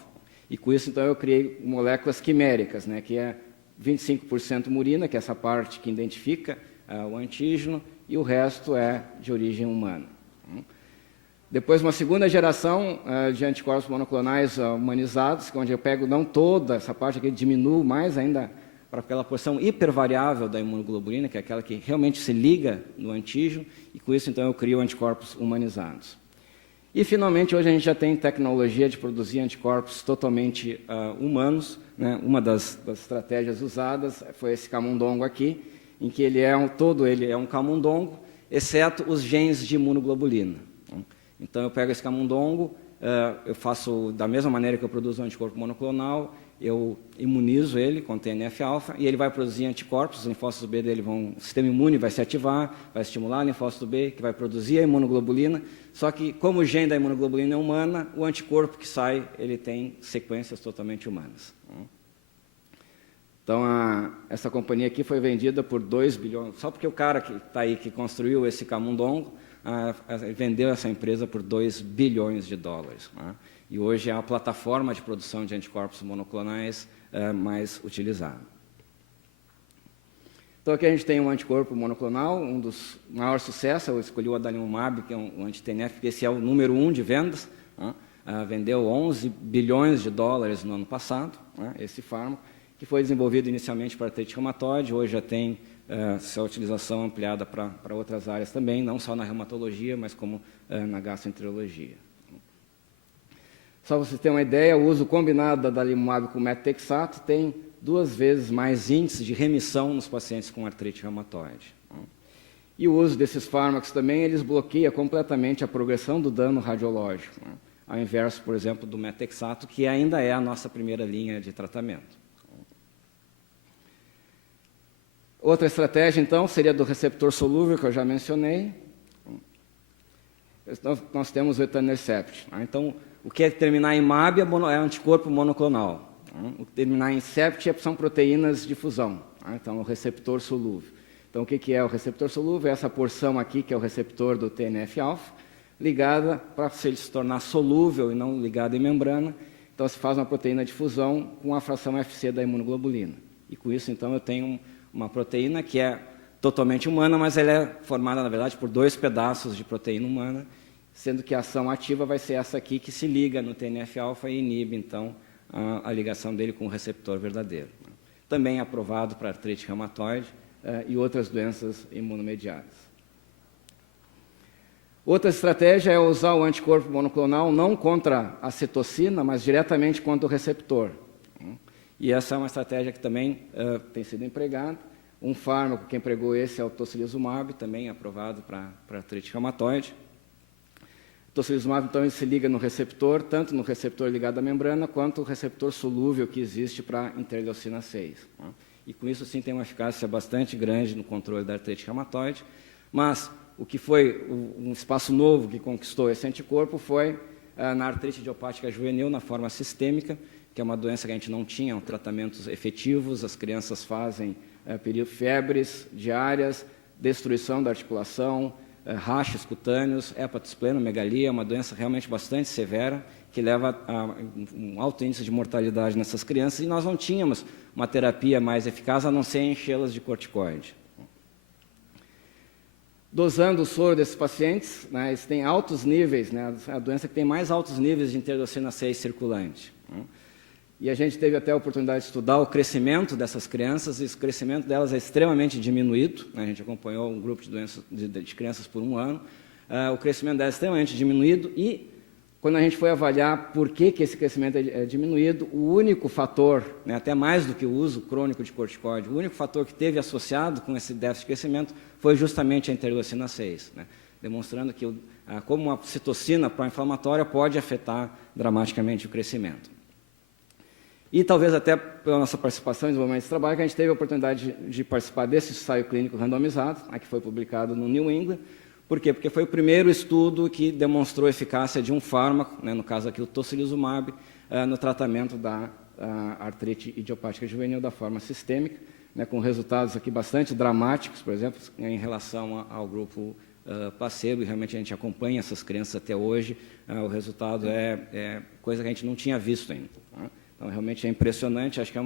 E com isso, então, eu criei moléculas quiméricas, né, que é 25% murina, que é essa parte que identifica o antígeno, e o resto é de origem humana. Depois, uma segunda geração de anticorpos monoclonais humanizados, onde eu pego não toda essa parte aqui, diminuo mais ainda para aquela porção hipervariável da imunoglobulina, que é aquela que realmente se liga no antígeno, e com isso, então, eu crio anticorpos humanizados. E, finalmente, hoje a gente já tem tecnologia de produzir anticorpos totalmente humanos, né? Uma das estratégias usadas foi esse camundongo aqui, em que ele é um camundongo, exceto os genes de imunoglobulina. Então, eu pego esse camundongo, eu faço da mesma maneira que eu produzo um anticorpo monoclonal, eu imunizo ele com TNF-alfa e ele vai produzir anticorpos, os linfócitos B dele o sistema imune vai se ativar, vai estimular o linfócito B, que vai produzir a imunoglobulina, só que como o gene da imunoglobulina é humana, o anticorpo que sai, ele tem sequências totalmente humanas. Então, essa companhia aqui foi vendida por 2 bilhões, só porque o cara que está aí, que construiu esse camundongo, vendeu essa empresa por 2 bilhões de dólares. Né? E hoje é a plataforma de produção de anticorpos monoclonais mais utilizada. Então, aqui a gente tem um anticorpo monoclonal, um dos maiores sucessos, eu escolhi o adalimumab, que é um anti-TNF, porque esse é o número 1 de vendas, né? Vendeu 11 bilhões de dólares no ano passado, né? Esse fármaco, que foi desenvolvido inicialmente para artrite reumatoide, hoje já tem sua utilização ampliada para outras áreas também, não só na reumatologia, mas como na gastroenterologia. Só para vocês terem uma ideia, o uso combinado da adalimumab com metexato tem 2 vezes mais índice de remissão nos pacientes com artrite reumatoide. E o uso desses fármacos também, eles bloqueiam completamente a progressão do dano radiológico, né? Ao inverso, por exemplo, do metexato, que ainda é a nossa primeira linha de tratamento. Outra estratégia, então, seria do receptor solúvel, que eu já mencionei. Nós temos o etanercept. Então, o que é terminar em MAB é anticorpo monoclonal. O que terminar em sept são proteínas de fusão. Então, o receptor solúvel. Então, o que é o receptor solúvel? É essa porção aqui, que é o receptor do TNF-alfa, ligada para se tornar solúvel e não ligada em membrana. Então, se faz uma proteína de fusão com a fração FC da imunoglobulina. E com isso, então, eu tenho uma proteína que é totalmente humana, mas ela é formada, na verdade, por 2 pedaços de proteína humana, sendo que a ação ativa vai ser essa aqui, que se liga no TNF-alfa e inibe, então, a ligação dele com o receptor verdadeiro. Também é aprovado para artrite reumatoide e outras doenças imunomediadas. Outra estratégia é usar o anticorpo monoclonal não contra a citocina, mas diretamente contra o receptor. E essa é uma estratégia que também tem sido empregada. Um fármaco que empregou esse é o tocilizumab, também aprovado para artrite reumatoide. O tocilizumab, então, ele se liga no receptor, tanto no receptor ligado à membrana, quanto o receptor solúvel que existe para interleucina 6. E com isso, sim, tem uma eficácia bastante grande no controle da artrite reumatoide. Mas o que foi um espaço novo que conquistou esse anticorpo foi na artrite idiopática juvenil, na forma sistêmica, que é uma doença que a gente não tinha tratamentos efetivos, as crianças fazem febres diárias, destruição da articulação, rachas cutâneos, hepatosplenomegalia, uma doença realmente bastante severa, que leva a um alto índice de mortalidade nessas crianças, e nós não tínhamos uma terapia mais eficaz, a não ser enchê-las de corticoide. Dosando o soro desses pacientes, né, eles têm altos níveis, né, a doença que tem mais altos níveis de interleucina 6 circulante. E a gente teve até a oportunidade de estudar o crescimento dessas crianças, e o crescimento delas é extremamente diminuído. A gente acompanhou um grupo de crianças por um ano. O crescimento delas é extremamente diminuído, e quando a gente foi avaliar por que esse crescimento é diminuído, o único fator, né, até mais do que o uso crônico de corticoide, o único fator que teve associado com esse déficit de crescimento foi justamente a interleucina 6, né, demonstrando que como uma citocina pró-inflamatória pode afetar dramaticamente o crescimento. E talvez até pela nossa participação em desenvolvimento desse trabalho, que a gente teve a oportunidade de participar desse ensaio clínico randomizado, que foi publicado no New England. Por quê? Porque foi o primeiro estudo que demonstrou a eficácia de um fármaco, né, no caso aqui o tocilizumab, no tratamento da artrite idiopática juvenil da forma sistêmica, né, com resultados aqui bastante dramáticos, por exemplo, em relação ao grupo placebo, e realmente a gente acompanha essas crianças até hoje. O resultado é coisa que a gente não tinha visto ainda. Tá? Então, realmente é impressionante. Acho que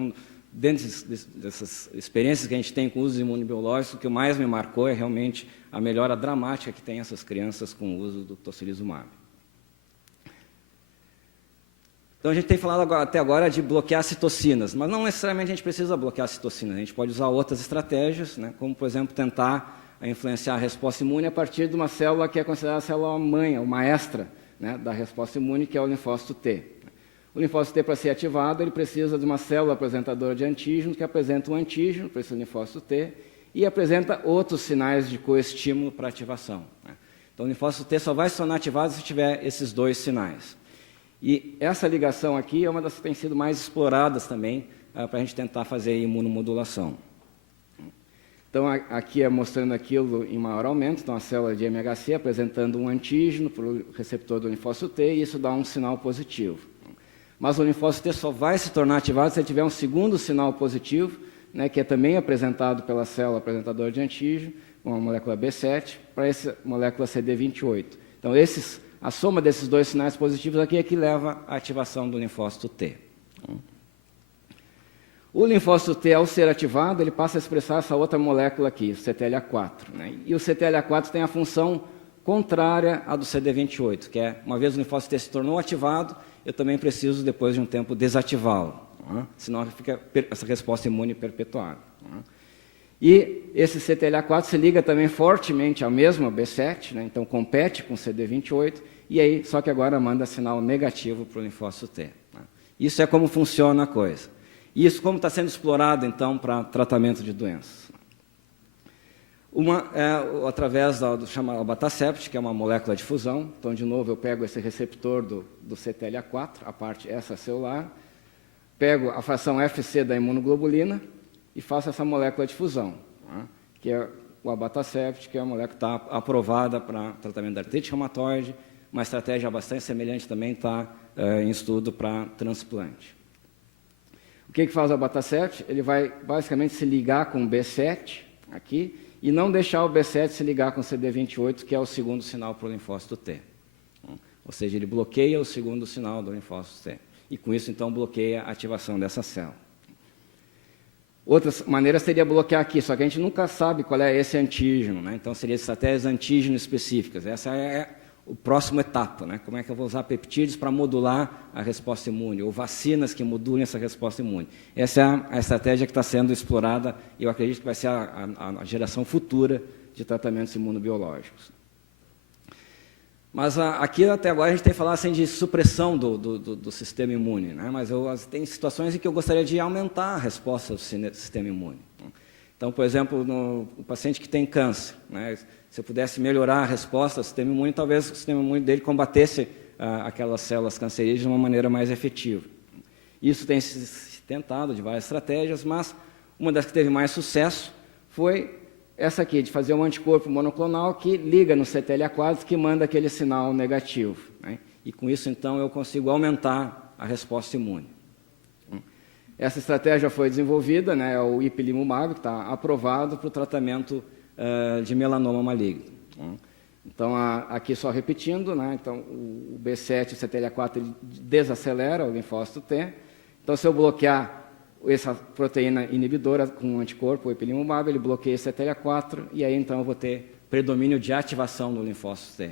dentro dessas experiências que a gente tem com o uso de imunobiológicos, o que mais me marcou é realmente a melhora dramática que tem essas crianças com o uso do tocilizumab. Então, a gente tem falado até agora de bloquear citocinas, mas não necessariamente a gente precisa bloquear citocinas. A gente pode usar outras estratégias, né, como, por exemplo, tentar influenciar a resposta imune a partir de uma célula que é considerada a célula-mãe, ou maestra, né, da resposta imune, que é o linfócito T. O linfócito T, para ser ativado, ele precisa de uma célula apresentadora de antígeno, que apresenta um antígeno para esse linfócito T, e apresenta outros sinais de coestímulo para ativação. Então, o linfócito T só vai se tornar ativado se tiver esses dois sinais. E essa ligação aqui é uma das que tem sido mais exploradas também, para a gente tentar fazer imunomodulação. Então, aqui é mostrando aquilo em maior aumento. Então, a célula de MHC apresentando um antígeno para o receptor do linfócito T, e isso dá um sinal positivo. Mas o linfócito T só vai se tornar ativado se ele tiver um segundo sinal positivo, né, que é também apresentado pela célula apresentadora de antígeno, com a molécula B7, para essa molécula CD28. Então, a soma desses dois sinais positivos aqui é que leva à ativação do linfócito T. O linfócito T, ao ser ativado, ele passa a expressar essa outra molécula aqui, o CTLA4. Né? E o CTLA4 tem a função contrária à do CD28, que é, uma vez o linfócito T se tornou ativado, eu também preciso, depois de um tempo, desativá-lo, senão fica essa resposta imune perpetuada. E esse CTLA4 se liga também fortemente ao mesmo B7, né? Então compete com o CD28, e aí, só que agora manda sinal negativo para o linfócito T. Isso é como funciona a coisa. E isso como está sendo explorado, então, para tratamento de doenças. Uma é através do chamado abatacept, que é uma molécula de fusão. Então, de novo, eu pego esse receptor do CTLA4, a parte extracelular, pego a fração FC da imunoglobulina e faço essa molécula de fusão, que é o abatacept, que é a molécula que está aprovada para tratamento da artrite reumatoide. Uma estratégia bastante semelhante também está em estudo para transplante. O que faz o abatacept? Ele vai basicamente se ligar com o B7 aqui, e não deixar o B7 se ligar com o CD28, que é o segundo sinal para o linfócito T. Ou seja, ele bloqueia o segundo sinal do linfócito T. E com isso, então, bloqueia a ativação dessa célula. Outras maneiras seria bloquear aqui, só que a gente nunca sabe qual é esse antígeno, né? Então, seria estratégias antígeno específicas. Essa é a próxima etapa, né? Como é que eu vou usar peptídeos para modular a resposta imune, ou vacinas que modulem essa resposta imune. Essa é a estratégia que está sendo explorada, e eu acredito que vai ser a geração futura de tratamentos imunobiológicos. Mas aqui, até agora, a gente tem falado assim, de supressão do sistema imune, né? Mas tem situações em que eu gostaria de aumentar a resposta do sistema imune. Então, por exemplo, o paciente que tem câncer, né? Se eu pudesse melhorar a resposta do sistema imune, talvez o sistema imune dele combatesse aquelas células cancerígenas de uma maneira mais efetiva. Isso tem se tentado de várias estratégias, mas uma das que teve mais sucesso foi essa aqui, de fazer um anticorpo monoclonal que liga no CTLA4, que manda aquele sinal negativo, né? E com isso, então, eu consigo aumentar a resposta imune. Essa estratégia foi desenvolvida, né, é o ipilimumab, que está aprovado para o tratamento de melanoma maligno. Então, aqui só repetindo, né, então, o B7 e o CTLA4 ele desacelera o linfócito T. Então, se eu bloquear essa proteína inibidora com um anticorpo, o ipilimumab, ele bloqueia o CTLA4 e aí, então, eu vou ter predomínio de ativação do linfócito T.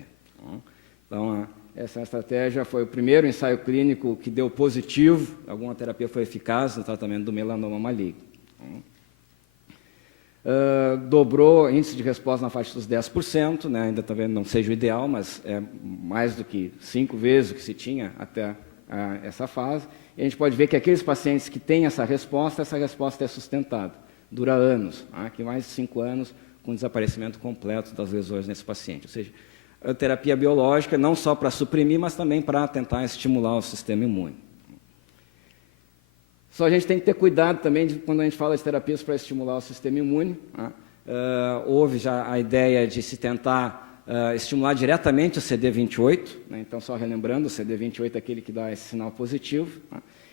Então, essa estratégia foi o primeiro ensaio clínico que deu positivo, alguma terapia foi eficaz no tratamento do melanoma maligno. Dobrou o índice de resposta na faixa dos 10%, né? Ainda talvez não seja o ideal, mas é mais do que 5 vezes o que se tinha até essa fase. E a gente pode ver que aqueles pacientes que têm essa resposta é sustentada, dura anos, aqui mais de 5 anos, com desaparecimento completo das lesões nesse paciente. Ou seja, a terapia biológica não só para suprimir, mas também para tentar estimular o sistema imune. Só a gente tem que ter cuidado também quando a gente fala de terapias para estimular o sistema imune. Houve já a ideia de se tentar estimular diretamente o CD28, né? Então, só relembrando, o CD28 é aquele que dá esse sinal positivo.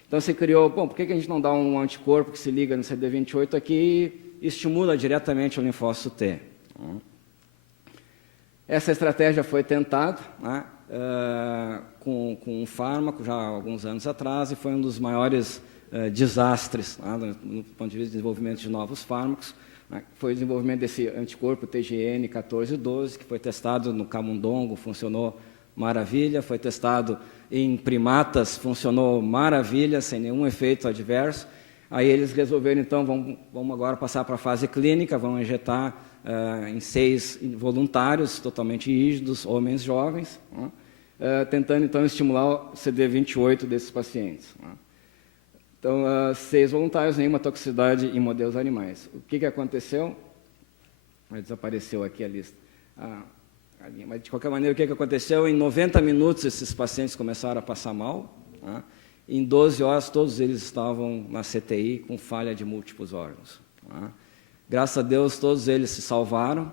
Então, se criou, bom, por que a gente não dá um anticorpo que se liga no CD28 aqui e estimula diretamente o linfócito T? Essa estratégia foi tentada, né, com um fármaco já há alguns anos atrás e foi um dos maiores desastres, né, no ponto de vista de desenvolvimento de novos fármacos. Né, foi o desenvolvimento desse anticorpo TGN1412, que foi testado no camundongo, funcionou maravilha, foi testado em primatas, funcionou maravilha, sem nenhum efeito adverso. Aí eles resolveram, então, vamos agora passar para a fase clínica, vamos injetar em 6 voluntários, totalmente rígidos, homens jovens, tentando, então, estimular o CD28 desses pacientes. Então, 6 voluntários, nenhuma toxicidade em modelos animais. O que aconteceu? Desapareceu aqui a lista. Mas, de qualquer maneira, o que aconteceu? Em 90 minutos, esses pacientes começaram a passar mal. Em 12 horas, todos eles estavam na CTI com falha de múltiplos órgãos. Graças a Deus, todos eles se salvaram,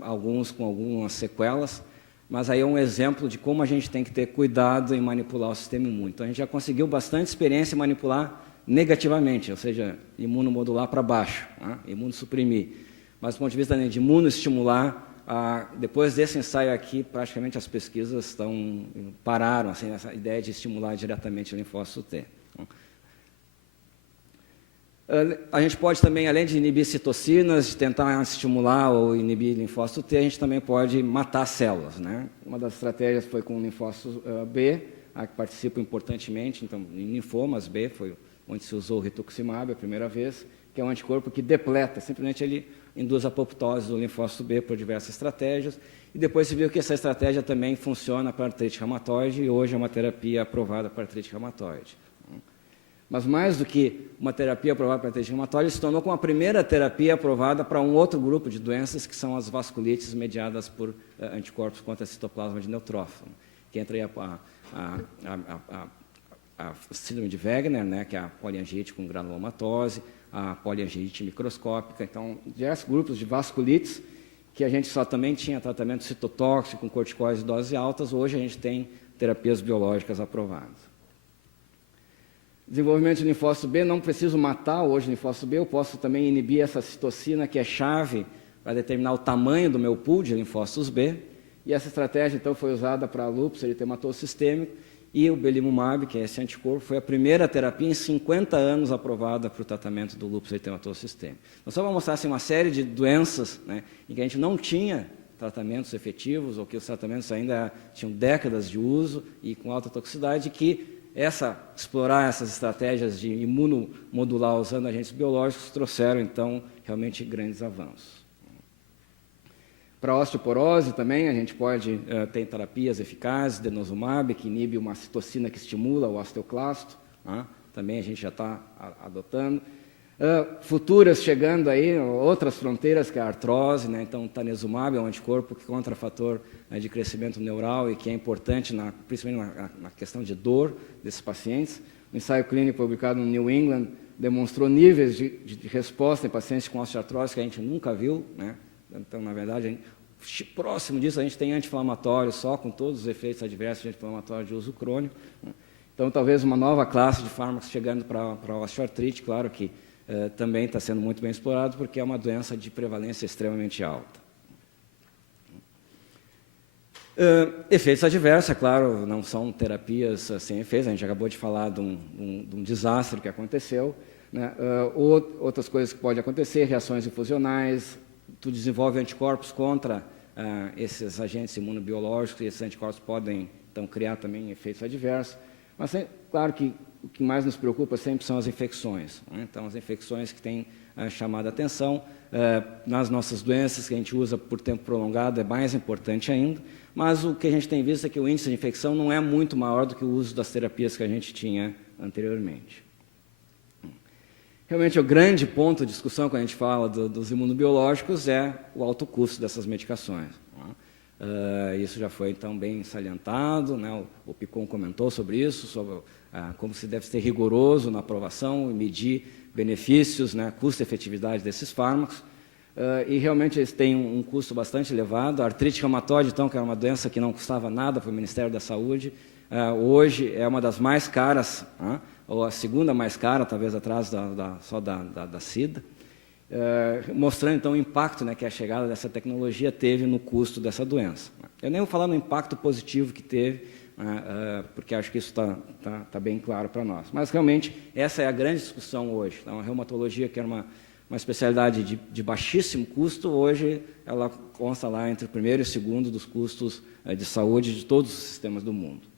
alguns com algumas sequelas, mas aí é um exemplo de como a gente tem que ter cuidado em manipular o sistema imune. Então, a gente já conseguiu bastante experiência em manipular negativamente, ou seja, imunomodular para baixo, imunossuprimir. Mas, do ponto de vista de imunoestimular, depois desse ensaio aqui, praticamente as pesquisas pararam, assim, essa ideia de estimular diretamente o linfócito T. A gente pode também, além de inibir citocinas, de tentar estimular ou inibir linfócito T, a gente também pode matar células, né? Uma das estratégias foi com o linfócito B, que participa importantemente, então, em linfomas B, foi onde se usou o rituximab a primeira vez, que é um anticorpo que depleta, simplesmente ele induz a apoptose do linfócito B por diversas estratégias, e depois se viu que essa estratégia também funciona para artrite reumatoide, e hoje é uma terapia aprovada para artrite reumatoide. Mas mais do que uma terapia aprovada para artrite reumatoide, se tornou como a primeira terapia aprovada para um outro grupo de doenças, que são as vasculites mediadas por anticorpos contra citoplasma de neutrófilo, que entra aí a síndrome de Wegener, né, que é a poliangite com granulomatose, a poliangite microscópica. Então, diversos grupos de vasculites, que a gente só também tinha tratamento citotóxico com corticoides de doses altas, hoje a gente tem terapias biológicas aprovadas. Desenvolvimento de linfócito B, não preciso matar hoje o linfócito B, eu posso também inibir essa citocina, que é chave para determinar o tamanho do meu pool de linfócitos B, e essa estratégia, então, foi usada para lúpus eritematoso sistêmico, e o belimumab, que é esse anticorpo, foi a primeira terapia em 50 anos aprovada para o tratamento do lúpus eritematoso sistêmico. Então, só para mostrar assim, uma série de doenças, né, em que a gente não tinha tratamentos efetivos, ou que os tratamentos ainda tinham décadas de uso e com alta toxicidade, que explorar essas estratégias de imunomodular usando agentes biológicos trouxeram, então, realmente grandes avanços. Para osteoporose também, a gente pode ter terapias eficazes, denosumab, que inibe uma citocina que estimula o osteoclasto, né? Também a gente já está adotando. Futuras chegando aí, outras fronteiras, que é a artrose, né? Então, tanezumab é um anticorpo que contra fator de crescimento neural e que é importante, principalmente na questão de dor desses pacientes. Um ensaio clínico publicado no New England demonstrou níveis de resposta em pacientes com osteoartrose que a gente nunca viu, né? Então, na verdade, próximo disso, a gente tem anti-inflamatório só, com todos os efeitos adversos de anti-inflamatório de uso crônico, né? Então, talvez uma nova classe de fármacos chegando para a osteoartrite, claro que também está sendo muito bem explorado, porque é uma doença de prevalência extremamente alta. Efeitos adversos, é claro, não são terapias sem efeitos, a gente acabou de falar de um desastre que aconteceu, né? Outras coisas que podem acontecer, reações infusionais, tu desenvolve anticorpos contra esses agentes imunobiológicos, e esses anticorpos podem, então, criar também efeitos adversos. Mas, claro que o que mais nos preocupa sempre são as infecções, né? Então, as infecções que têm chamado a atenção, nas nossas doenças que a gente usa por tempo prolongado é mais importante ainda, mas o que a gente tem visto é que o índice de infecção não é muito maior do que o uso das terapias que a gente tinha anteriormente. Realmente, o grande ponto de discussão quando a gente fala dos imunobiológicos é o alto custo dessas medicações, né? Isso já foi, então, bem salientado, né? O Picon comentou sobre isso, sobre como se deve ser rigoroso na aprovação e medir benefícios, né? Custo-efetividade desses fármacos. E realmente eles têm um custo bastante elevado. A artrite reumatoide, então, que era uma doença que não custava nada para o Ministério da Saúde, hoje é uma das mais caras, né? Ou a segunda mais cara, talvez atrás só da SIDA, mostrando então o impacto, né, que a chegada dessa tecnologia teve no custo dessa doença. Eu nem vou falar no impacto positivo que teve, porque acho que isso está bem claro para nós. Mas realmente essa é a grande discussão hoje. Então, a reumatologia, que era uma especialidade de baixíssimo custo, hoje ela consta lá entre o primeiro e o segundo dos custos de saúde de todos os sistemas do mundo.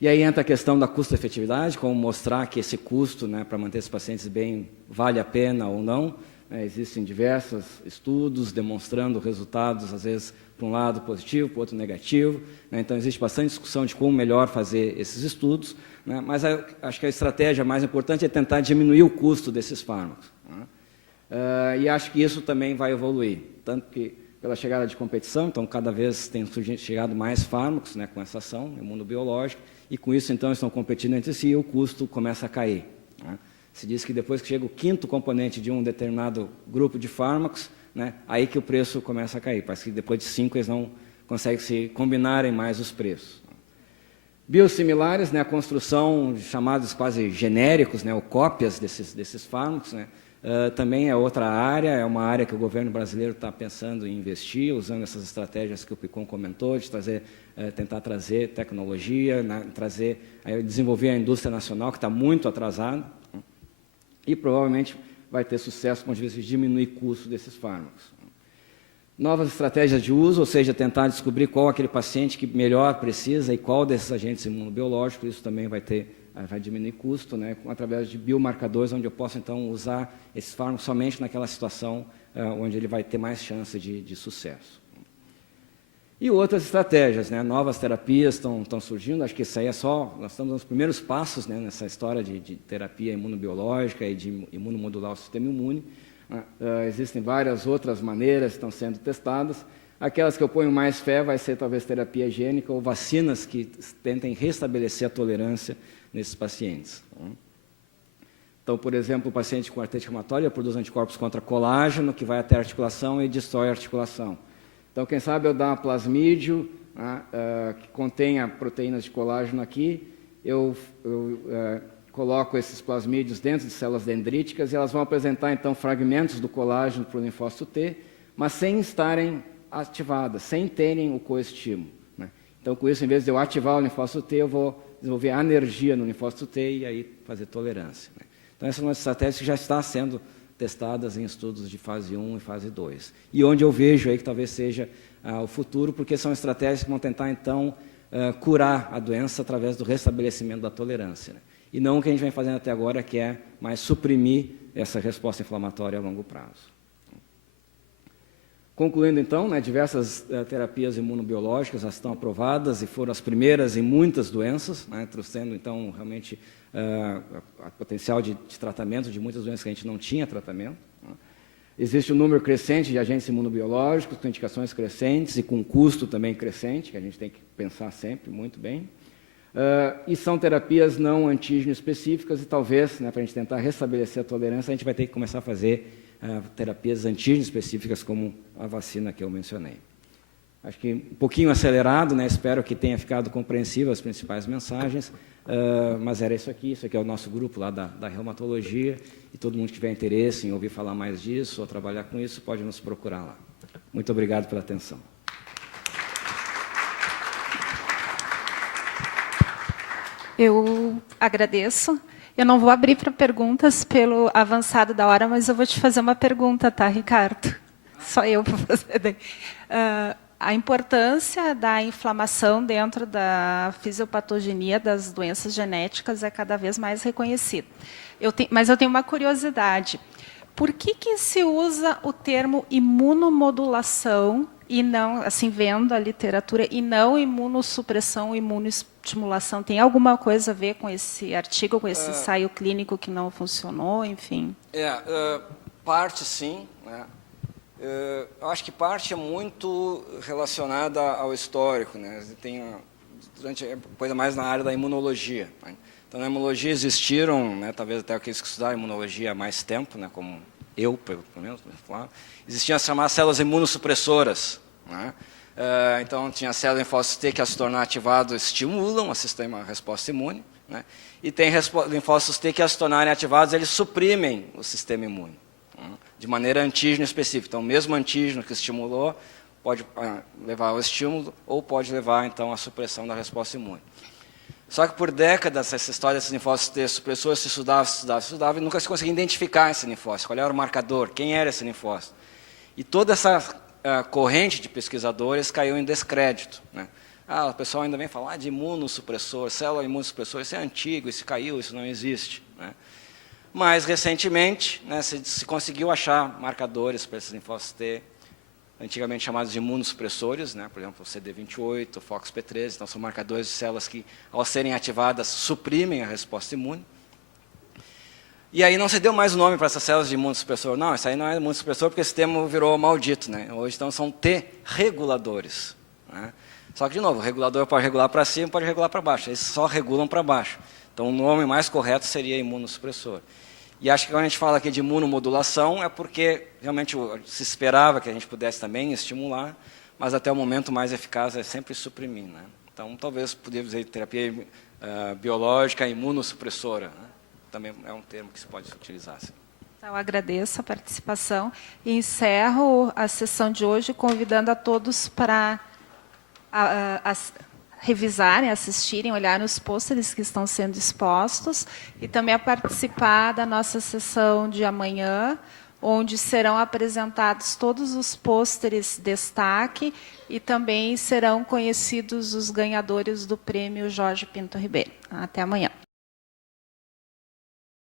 E aí entra a questão da custo-efetividade, como mostrar que esse custo, né, para manter esses pacientes bem, vale a pena ou não. Existem diversos estudos demonstrando resultados, às vezes, para um lado positivo, para o outro negativo, né? Então, existe bastante discussão de como melhor fazer esses estudos, né? Mas acho que a estratégia mais importante é tentar diminuir o custo desses fármacos, né? E acho que isso também vai evoluir, tanto que pela chegada de competição, então cada vez tem chegado mais fármacos, né, com essa ação imunobiológica, e com isso então estão competindo entre si e o custo começa a cair, né? Se diz que depois que chega o quinto componente de um determinado grupo de fármacos, né, aí que o preço começa a cair. Parece que depois de 5 eles não conseguem se combinarem mais os preços. Biosimilares, né, a construção de chamados quase genéricos, né, ou cópias desses fármacos, né, também é outra área, é uma área que o governo brasileiro está pensando em investir, usando essas estratégias que o Picon comentou, de tentar trazer tecnologia, né, desenvolver a indústria nacional, que está muito atrasada, e provavelmente vai ter sucesso com de diminuir o custo desses fármacos. Novas estratégias de uso, ou seja, tentar descobrir qual aquele paciente que melhor precisa e qual desses agentes imunobiológicos, isso também vai diminuir custo, né, através de biomarcadores, onde eu posso, então, usar esses fármacos somente naquela situação onde ele vai ter mais chance de sucesso. E outras estratégias, né, novas terapias estão surgindo, acho que isso aí nós estamos nos primeiros passos, né, nessa história de terapia imunobiológica e de imunomodular o sistema imune. Existem várias outras maneiras que estão sendo testadas. Aquelas que eu ponho mais fé vai ser talvez terapia gênica ou vacinas que tentem restabelecer a tolerância nesses pacientes. Então, por exemplo, o paciente com artrite reumatoide produz anticorpos contra colágeno, que vai até a articulação e destrói a articulação. Então, quem sabe eu dar um plasmídio, que contenha proteínas de colágeno aqui, eu coloco esses plasmídios dentro de células dendríticas e elas vão apresentar, então, fragmentos do colágeno para o linfócito T, mas sem estarem ativadas, sem terem o coestímulo, né? Então, com isso, em vez de eu ativar o linfócito T, eu vou desenvolver anergia no linfócito T e aí fazer tolerância, né? Então, essa é uma estratégia que já está sendo testadas em estudos de fase 1 e fase 2. E onde eu vejo aí que talvez seja o futuro, porque são estratégias que vão tentar, então, curar a doença através do restabelecimento da tolerância, né? E não o que a gente vem fazendo até agora, que é mais suprimir essa resposta inflamatória a longo prazo. Concluindo, então, né, diversas terapias imunobiológicas já estão aprovadas e foram as primeiras em muitas doenças, né, trouxendo, então, realmente, a potencial de tratamento de muitas doenças que a gente não tinha tratamento. Né. Existe um número crescente de agentes imunobiológicos, com indicações crescentes e com custo também crescente, que a gente tem que pensar sempre muito bem. E são terapias não antígeno específicas e talvez, né, para a gente tentar restabelecer a tolerância, a gente vai ter que começar a fazer terapias antígeno específicas, como a vacina que eu mencionei. Acho que um pouquinho acelerado, né, espero que tenha ficado compreensível as principais mensagens, mas era isso aqui é o nosso grupo lá da reumatologia, e todo mundo que tiver interesse em ouvir falar mais disso ou trabalhar com isso, pode nos procurar lá. Muito obrigado pela atenção. Eu agradeço. Eu não vou abrir para perguntas pelo avançado da hora, mas eu vou te fazer uma pergunta, tá, Ricardo? Só eu vou fazer. A importância da inflamação dentro da fisiopatogenia das doenças genéticas é cada vez mais reconhecida. Mas eu tenho uma curiosidade. Por que se usa o termo imunomodulação e não, assim, vendo a literatura, e não imunossupressão, imunoestimulação? Tem alguma coisa a ver com esse artigo, com esse ensaio clínico que não funcionou, enfim? Parte sim, né? Eu acho que parte é muito relacionada ao histórico, né? Tem coisa mais na área da imunologia, né? Então, na imunologia existiram, né, talvez até aqueles que estudaram imunologia há mais tempo, né, como eu, pelo menos, existiam as chamadas células imunossupressoras, né? Então, tinha célula linfócitos T que, ao se tornar ativado, estimulam o sistema, a resposta imune, né? E tem linfócitos T que, ao se tornarem ativados, eles suprimem o sistema imune, né, de maneira antígeno específica. Então, o mesmo antígeno que estimulou pode levar ao estímulo ou pode levar, então, à supressão da resposta imune. Só que por décadas, essa história desses linfócitos T supressores se estudava e nunca se conseguia identificar esse linfócito. Qual era o marcador? Quem era esse linfócito? E toda essa corrente de pesquisadores caiu em descrédito, né? O pessoal ainda vem falar de imunossupressor, célula imunossupressor, isso é antigo, isso caiu, isso não existe, né? Mas, recentemente, né, se conseguiu achar marcadores para esses linfócitos T, antigamente chamados de imunossupressores, né, por exemplo, o CD28, o FOXP13, então são marcadores de células que, ao serem ativadas, suprimem a resposta imune. E aí não se deu mais o nome para essas células de imunossupressor. Não, isso aí não é imunossupressor porque esse termo virou maldito, né? Hoje, então, são T-reguladores, né? Só que, de novo, o regulador pode regular para cima, pode regular para baixo. Eles só regulam para baixo. Então, o nome mais correto seria imunossupressor. E acho que quando a gente fala aqui de imunomodulação é porque realmente se esperava que a gente pudesse também estimular, mas até o momento mais eficaz é sempre suprimir, né? Então, talvez poderia dizer terapia biológica imunossupressora, né? Também é um termo que se pode utilizar. Assim. Eu agradeço a participação e encerro a sessão de hoje convidando a todos para revisarem, assistirem, olharem os pôsteres que estão sendo expostos e também a participar da nossa sessão de amanhã, onde serão apresentados todos os pôsteres destaque e também serão conhecidos os ganhadores do prêmio Jorge Pinto Ribeiro. Até amanhã.